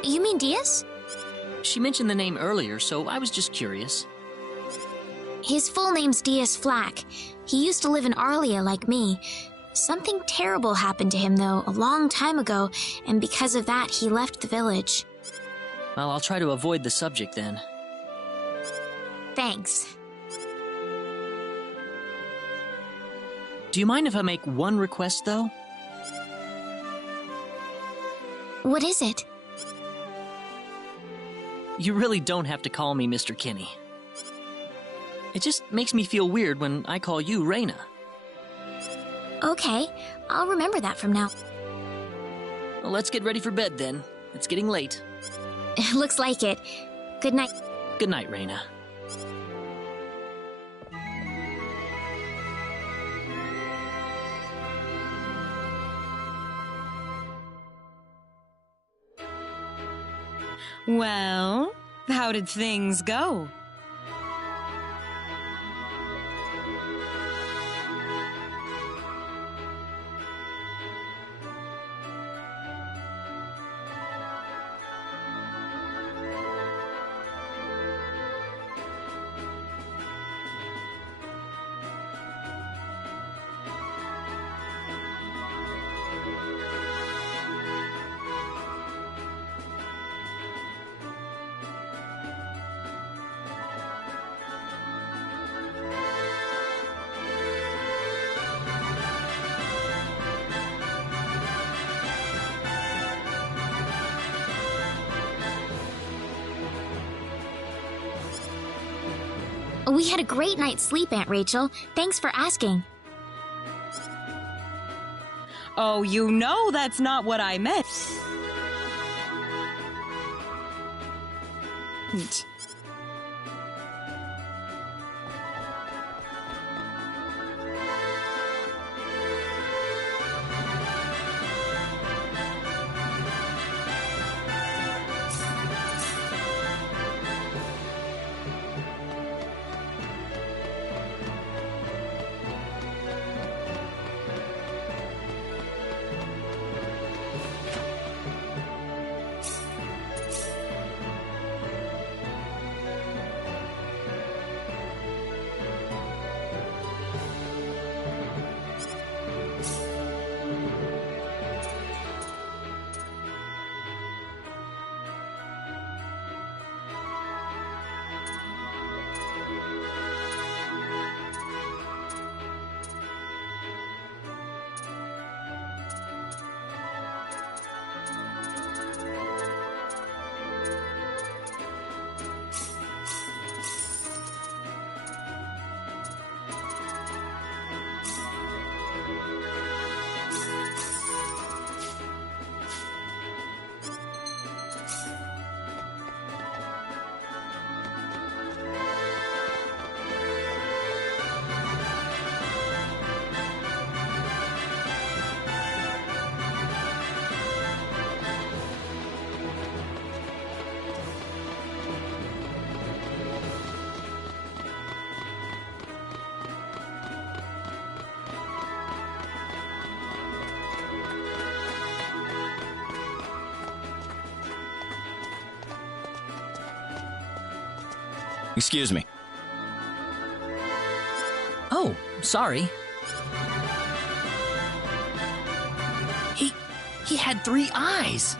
You mean Diaz? She mentioned the name earlier, so I was just curious. His full name's Diaz Flack. He used to live in Arlia like me. Something terrible happened to him, though, a long time ago, and because of that, he left the village. Well, I'll try to avoid the subject then. Thanks. Do you mind if I make one request, though? What is it? You really don't have to call me Mr. Kenny. It just makes me feel weird when I call you Reina. Okay, I'll remember that from now. Well, let's get ready for bed then. It's getting late. Looks like it. Good night. Good night, Reina. Well, how did things go? We had a great night's sleep, Aunt Rachel. Thanks for asking. Oh, you know that's not what I meant. Excuse me. Oh, sorry. He had 3 eyes.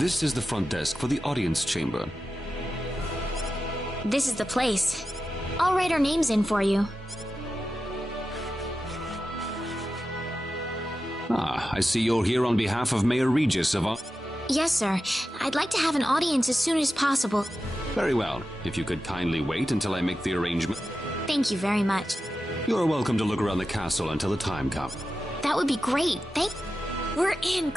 This is the front desk for the audience chamber. This is the place. I'll write our names in for you. Ah, I see you're here on behalf of Mayor Regis of... Yes, sir. I'd like to have an audience as soon as possible. Very well. If you could kindly wait until I make the arrangement. Thank you very much. You're welcome to look around the castle until the time comes. That would be great. We're in.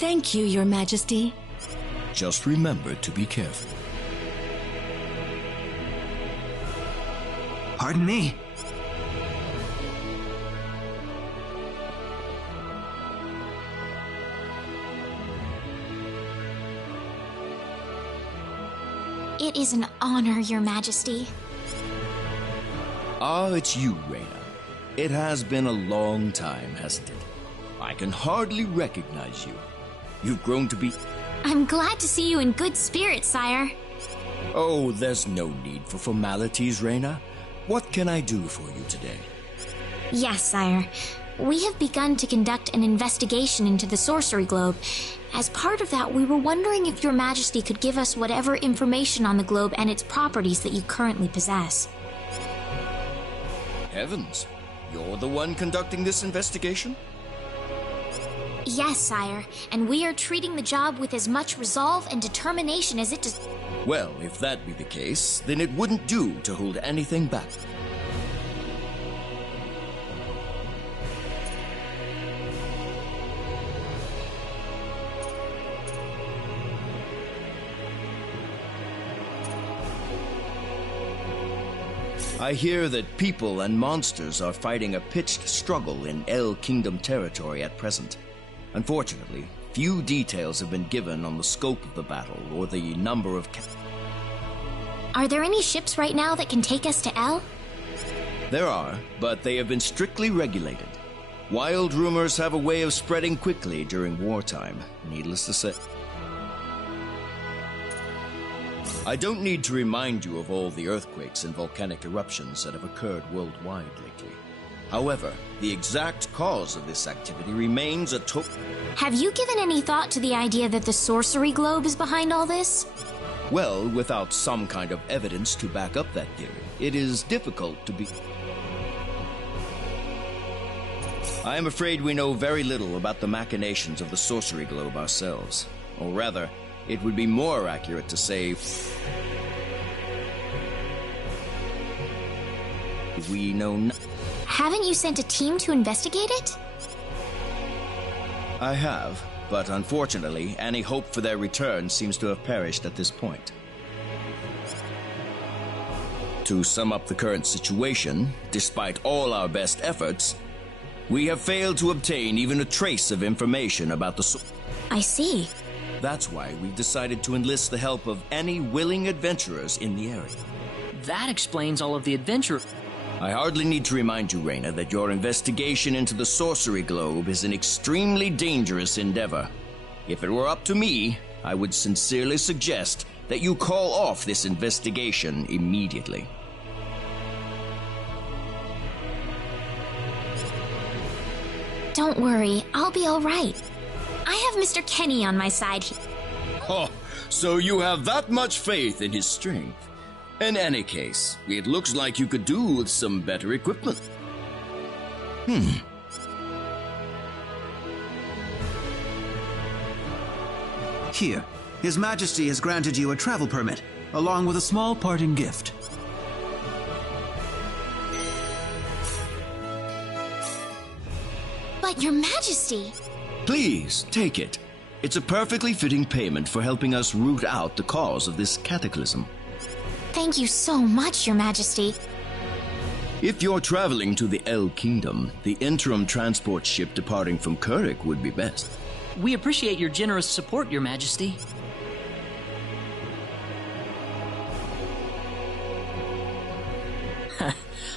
Thank you, Your Majesty. Just remember to be careful. Pardon me? It is an honor, Your Majesty. Ah, it's you, Reina. It has been a long time, hasn't it? I can hardly recognize you. You've grown to be... I'm glad to see you in good spirits, sire. Oh, there's no need for formalities, Reina. What can I do for you today? Yes, sire. We have begun to conduct an investigation into the sorcery globe. As part of that, we were wondering if Your Majesty could give us whatever information on the globe and its properties that you currently possess. Heavens, you're the one conducting this investigation? Yes, sire, and we are treating the job with as much resolve and determination as it does. Well, if that be the case, then it wouldn't do to hold anything back. I hear that people and monsters are fighting a pitched struggle in El Kingdom territory at present. Unfortunately, few details have been given on the scope of the battle or the number of... Are there any ships right now that can take us to El? There are, but they have been strictly regulated. Wild rumors have a way of spreading quickly during wartime, needless to say. I don't need to remind you of all the earthquakes and volcanic eruptions that have occurred worldwide lately. However, the exact cause of this activity remains a Have you given any thought to the idea that the sorcery globe is behind all this? Well, without some kind of evidence to back up that theory, it is difficult to be... I am afraid we know very little about the machinations of the sorcery globe ourselves. Or rather, it would be more accurate to say... we know nothing. Haven't you sent a team to investigate it? I have, but unfortunately, any hope for their return seems to have perished at this point. To sum up the current situation, despite all our best efforts, we have failed to obtain even a trace of information about the... I see. That's why we've decided to enlist the help of any willing adventurers in the area. That explains all of the adventure... I hardly need to remind you, Reina, that your investigation into the sorcery globe is an extremely dangerous endeavor. If it were up to me, I would sincerely suggest that you call off this investigation immediately. Don't worry, I'll be all right. I have Mr. Kenny on my side. Oh, so you have that much faith in his strength. In any case, it looks like you could do with some better equipment. Here, His Majesty has granted you a travel permit, along with a small parting gift. But Your Majesty... Please, take it. It's a perfectly fitting payment for helping us root out the cause of this cataclysm. Thank you so much, Your Majesty. If you're traveling to the El Kingdom, the interim transport ship departing from Kurik would be best. We appreciate your generous support, Your Majesty.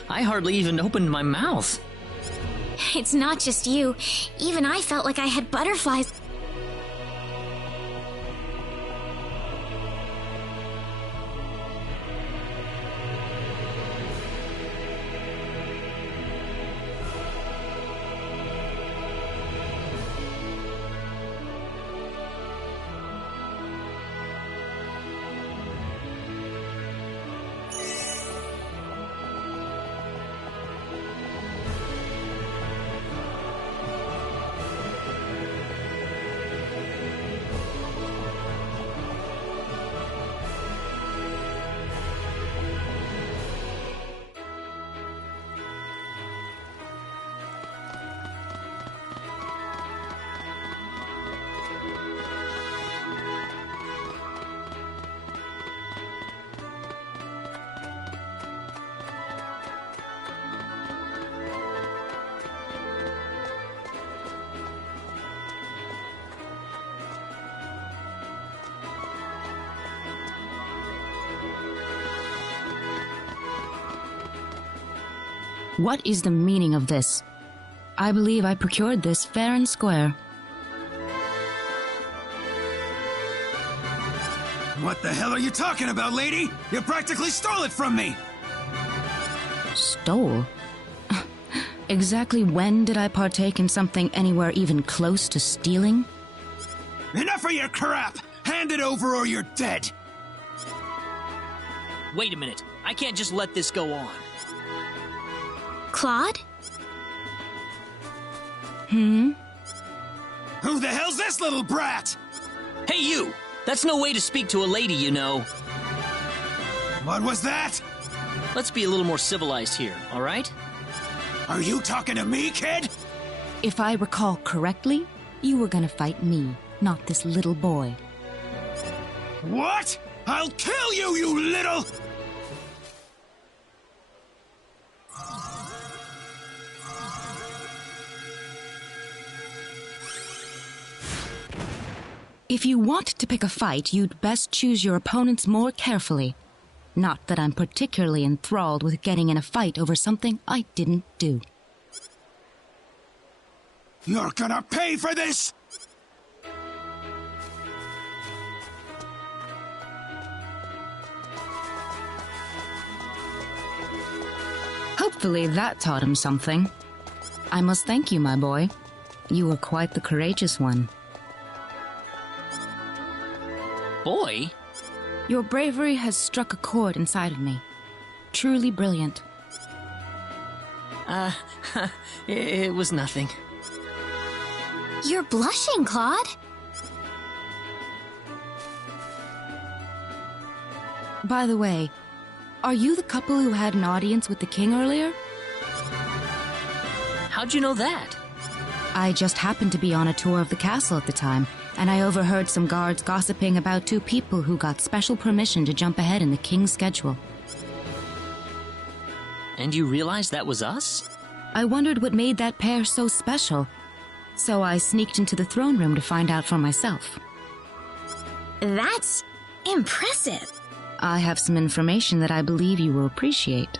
I hardly even opened my mouth. It's not just you. Even I felt like I had butterflies. What is the meaning of this? I believe I procured this fair and square. What the hell are you talking about, lady? You practically stole it from me! Stole? Exactly when did I partake in something anywhere even close to stealing? Enough of your crap! Hand it over or you're dead! Wait a minute. I can't just let this go on. Claude? Who the hell's this little brat? Hey, you! That's no way to speak to a lady, you know. What was that? Let's be a little more civilized here, all right? Are you talking to me, kid? If I recall correctly, you were gonna fight me, not this little boy. What? I'll kill you, you little... If you want to pick a fight, you'd best choose your opponents more carefully. Not that I'm particularly enthralled with getting in a fight over something I didn't do. You're gonna pay for this! Hopefully that taught him something. I must thank you, my boy. You were quite the courageous one. Boy? Your bravery has struck a chord inside of me. Truly brilliant. It was nothing. You're blushing, Claude. By the way, are you the couple who had an audience with the king earlier? How'd you know that? I just happened to be on a tour of the castle at the time, and I overheard some guards gossiping about two people who got special permission to jump ahead in the king's schedule. And you realized that was us? I wondered what made that pair so special, so I sneaked into the throne room to find out for myself. That's impressive. I have some information that I believe you will appreciate.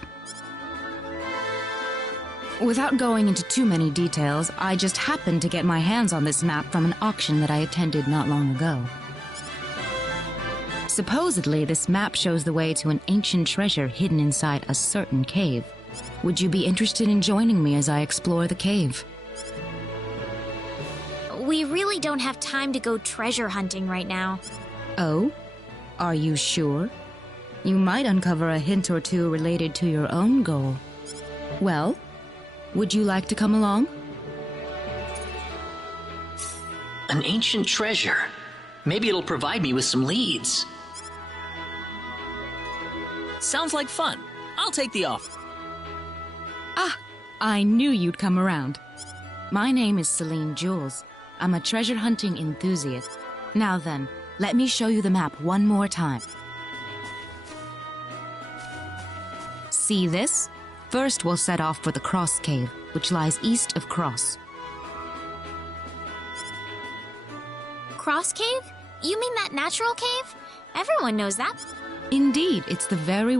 Without going into too many details, I just happened to get my hands on this map from an auction that I attended not long ago. Supposedly, this map shows the way to an ancient treasure hidden inside a certain cave. Would you be interested in joining me as I explore the cave? We really don't have time to go treasure hunting right now. Oh? Are you sure? You might uncover a hint or two related to your own goal. Well, would you like to come along? An ancient treasure. Maybe it'll provide me with some leads. Sounds like fun. I'll take the offer. Ah, I knew you'd come around. My name is Celine Jules. I'm a treasure hunting enthusiast. Now then, let me show you the map one more time. See this? First, we'll set off for the Cross Cave, which lies east of Cross. Cross Cave? You mean that natural cave? Everyone knows that. Indeed, it's the very...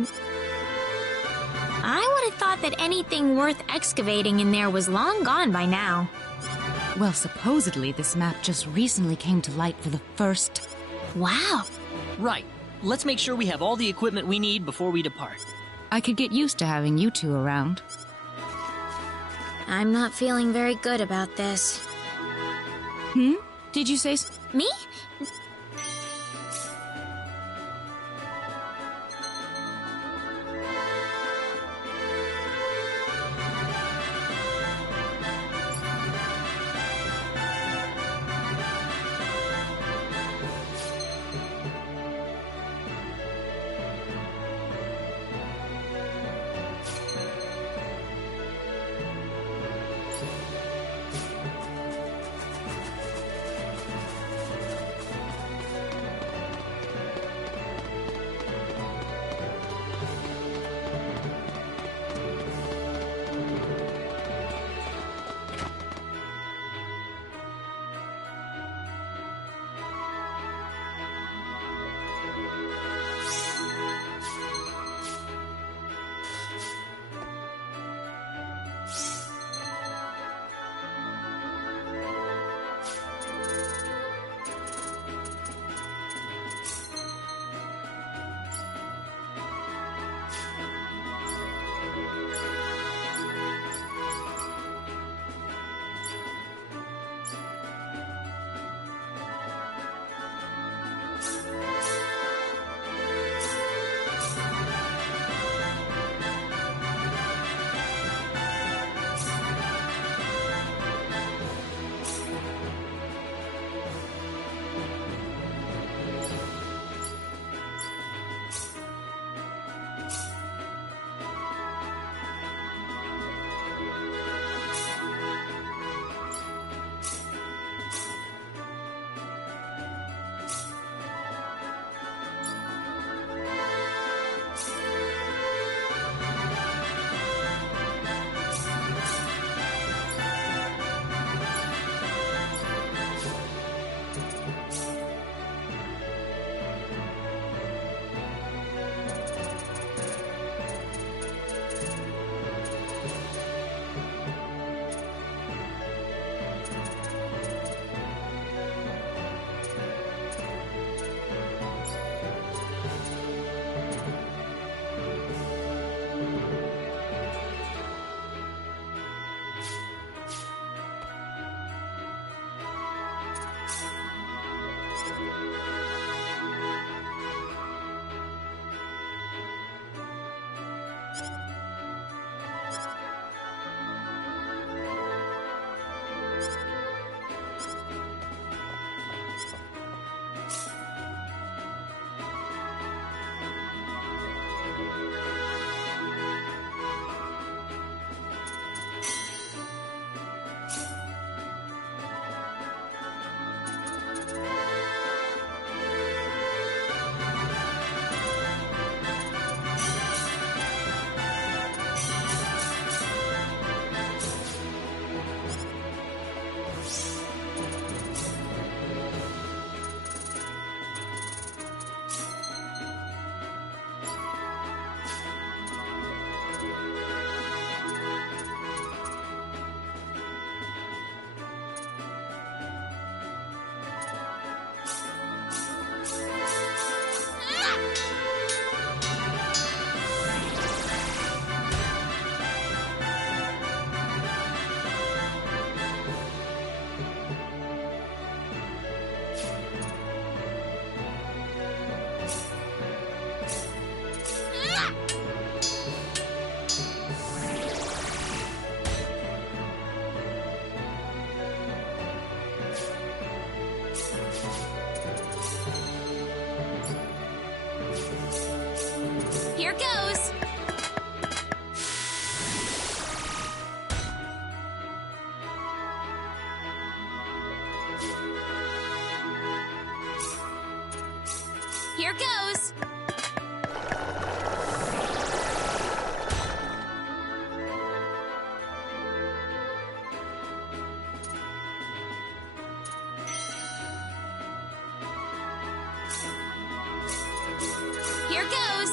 I would have thought that anything worth excavating in there was long gone by now. Well, supposedly this map just recently came to light for the first... Wow. Right. Let's make sure we have all the equipment we need before we depart. I could get used to having you two around. I'm not feeling very good about this. Did you say... Me? Here goes! Here goes! Here goes!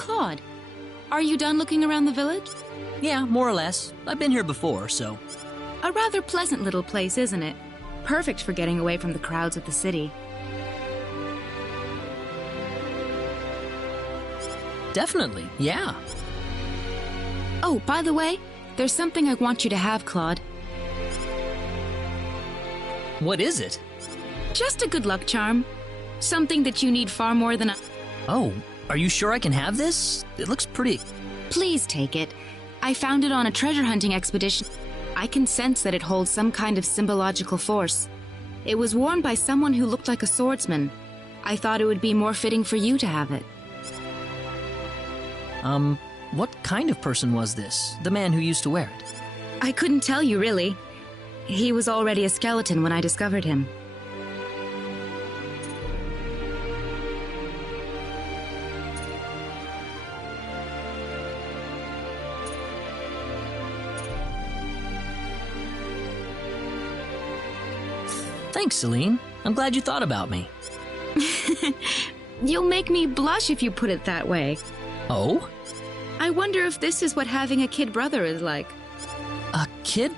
Claude. Are you done looking around the village? Yeah, more or less. I've been here before, so... A rather pleasant little place, isn't it? Perfect for getting away from the crowds of the city. Definitely, yeah. Oh, by the way, there's something I want you to have, Claude. What is it? Just a good luck charm. Something that you need far more than Oh, are you sure I can have this? It looks pretty... Please take it. I found it on a treasure hunting expedition. I can sense that it holds some kind of symbological force. It was worn by someone who looked like a swordsman. I thought it would be more fitting for you to have it. What kind of person was this? The man who used to wear it? I couldn't tell you, really. He was already a skeleton when I discovered him. Thanks, Celine. I'm glad you thought about me. You'll make me blush if you put it that way. Oh? I wonder if this is what having a kid brother is like. A kid?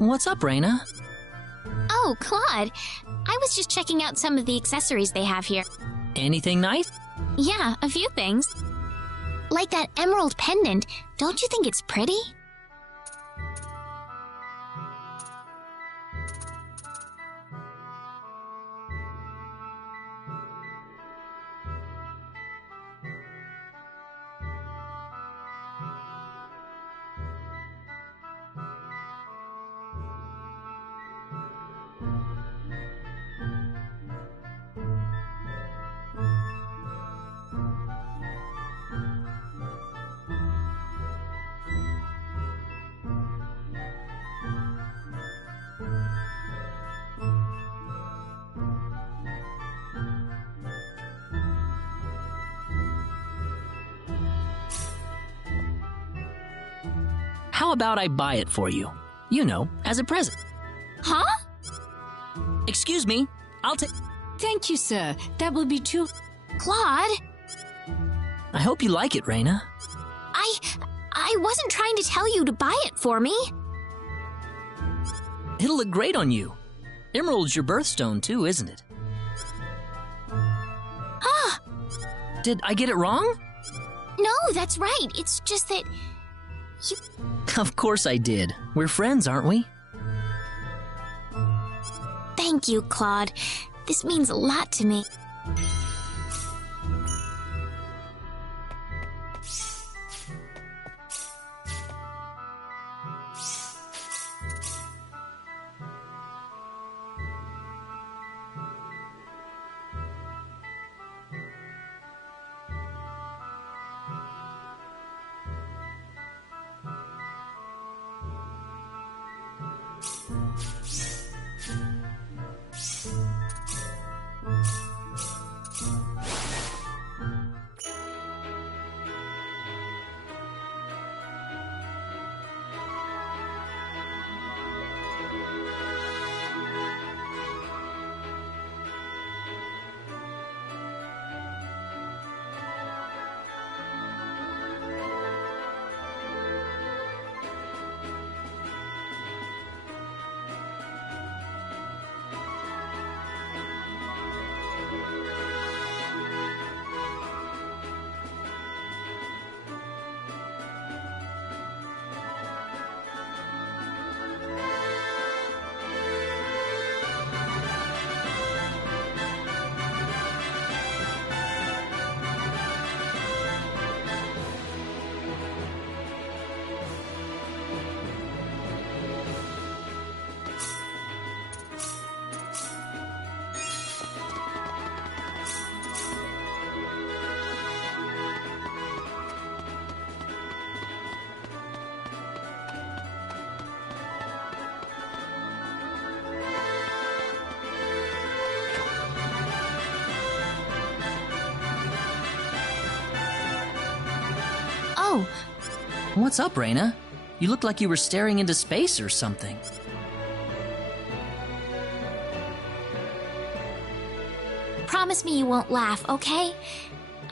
What's up, Raina? Oh, Claude. I was just checking out some of the accessories they have here. Anything nice? Yeah, a few things. Like that emerald pendant. Don't you think it's pretty? How about I buy it for you? You know, as a present. Huh? Excuse me, I'll take... Thank you, sir. That will be too... Claude? I hope you like it, Raina. I wasn't trying to tell you to buy it for me. It'll look great on you. Emerald's your birthstone, too, isn't it? Ah! Did I get it wrong? No, that's right. It's just that... you... Of course I did. We're friends, aren't we? Thank you, Claude. This means a lot to me. What's up, Raina? You looked like you were staring into space or something. Promise me you won't laugh, okay?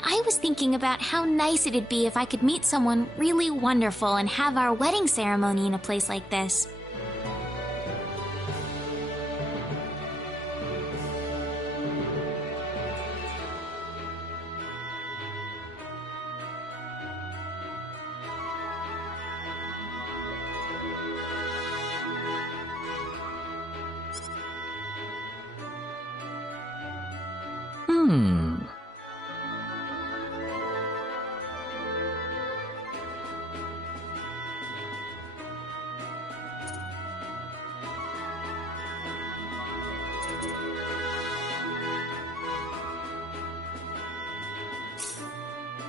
I was thinking about how nice it'd be if I could meet someone really wonderful and have our wedding ceremony in a place like this.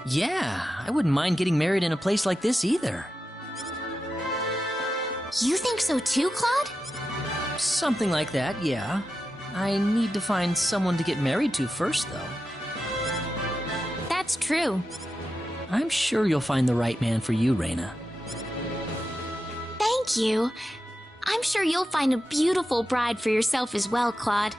Yeah, I wouldn't mind getting married in a place like this either. You think so too, Claude? Something like that, yeah. I need to find someone to get married to first, though. That's true. I'm sure you'll find the right man for you, Raina. Thank you. I'm sure you'll find a beautiful bride for yourself as well, Claude.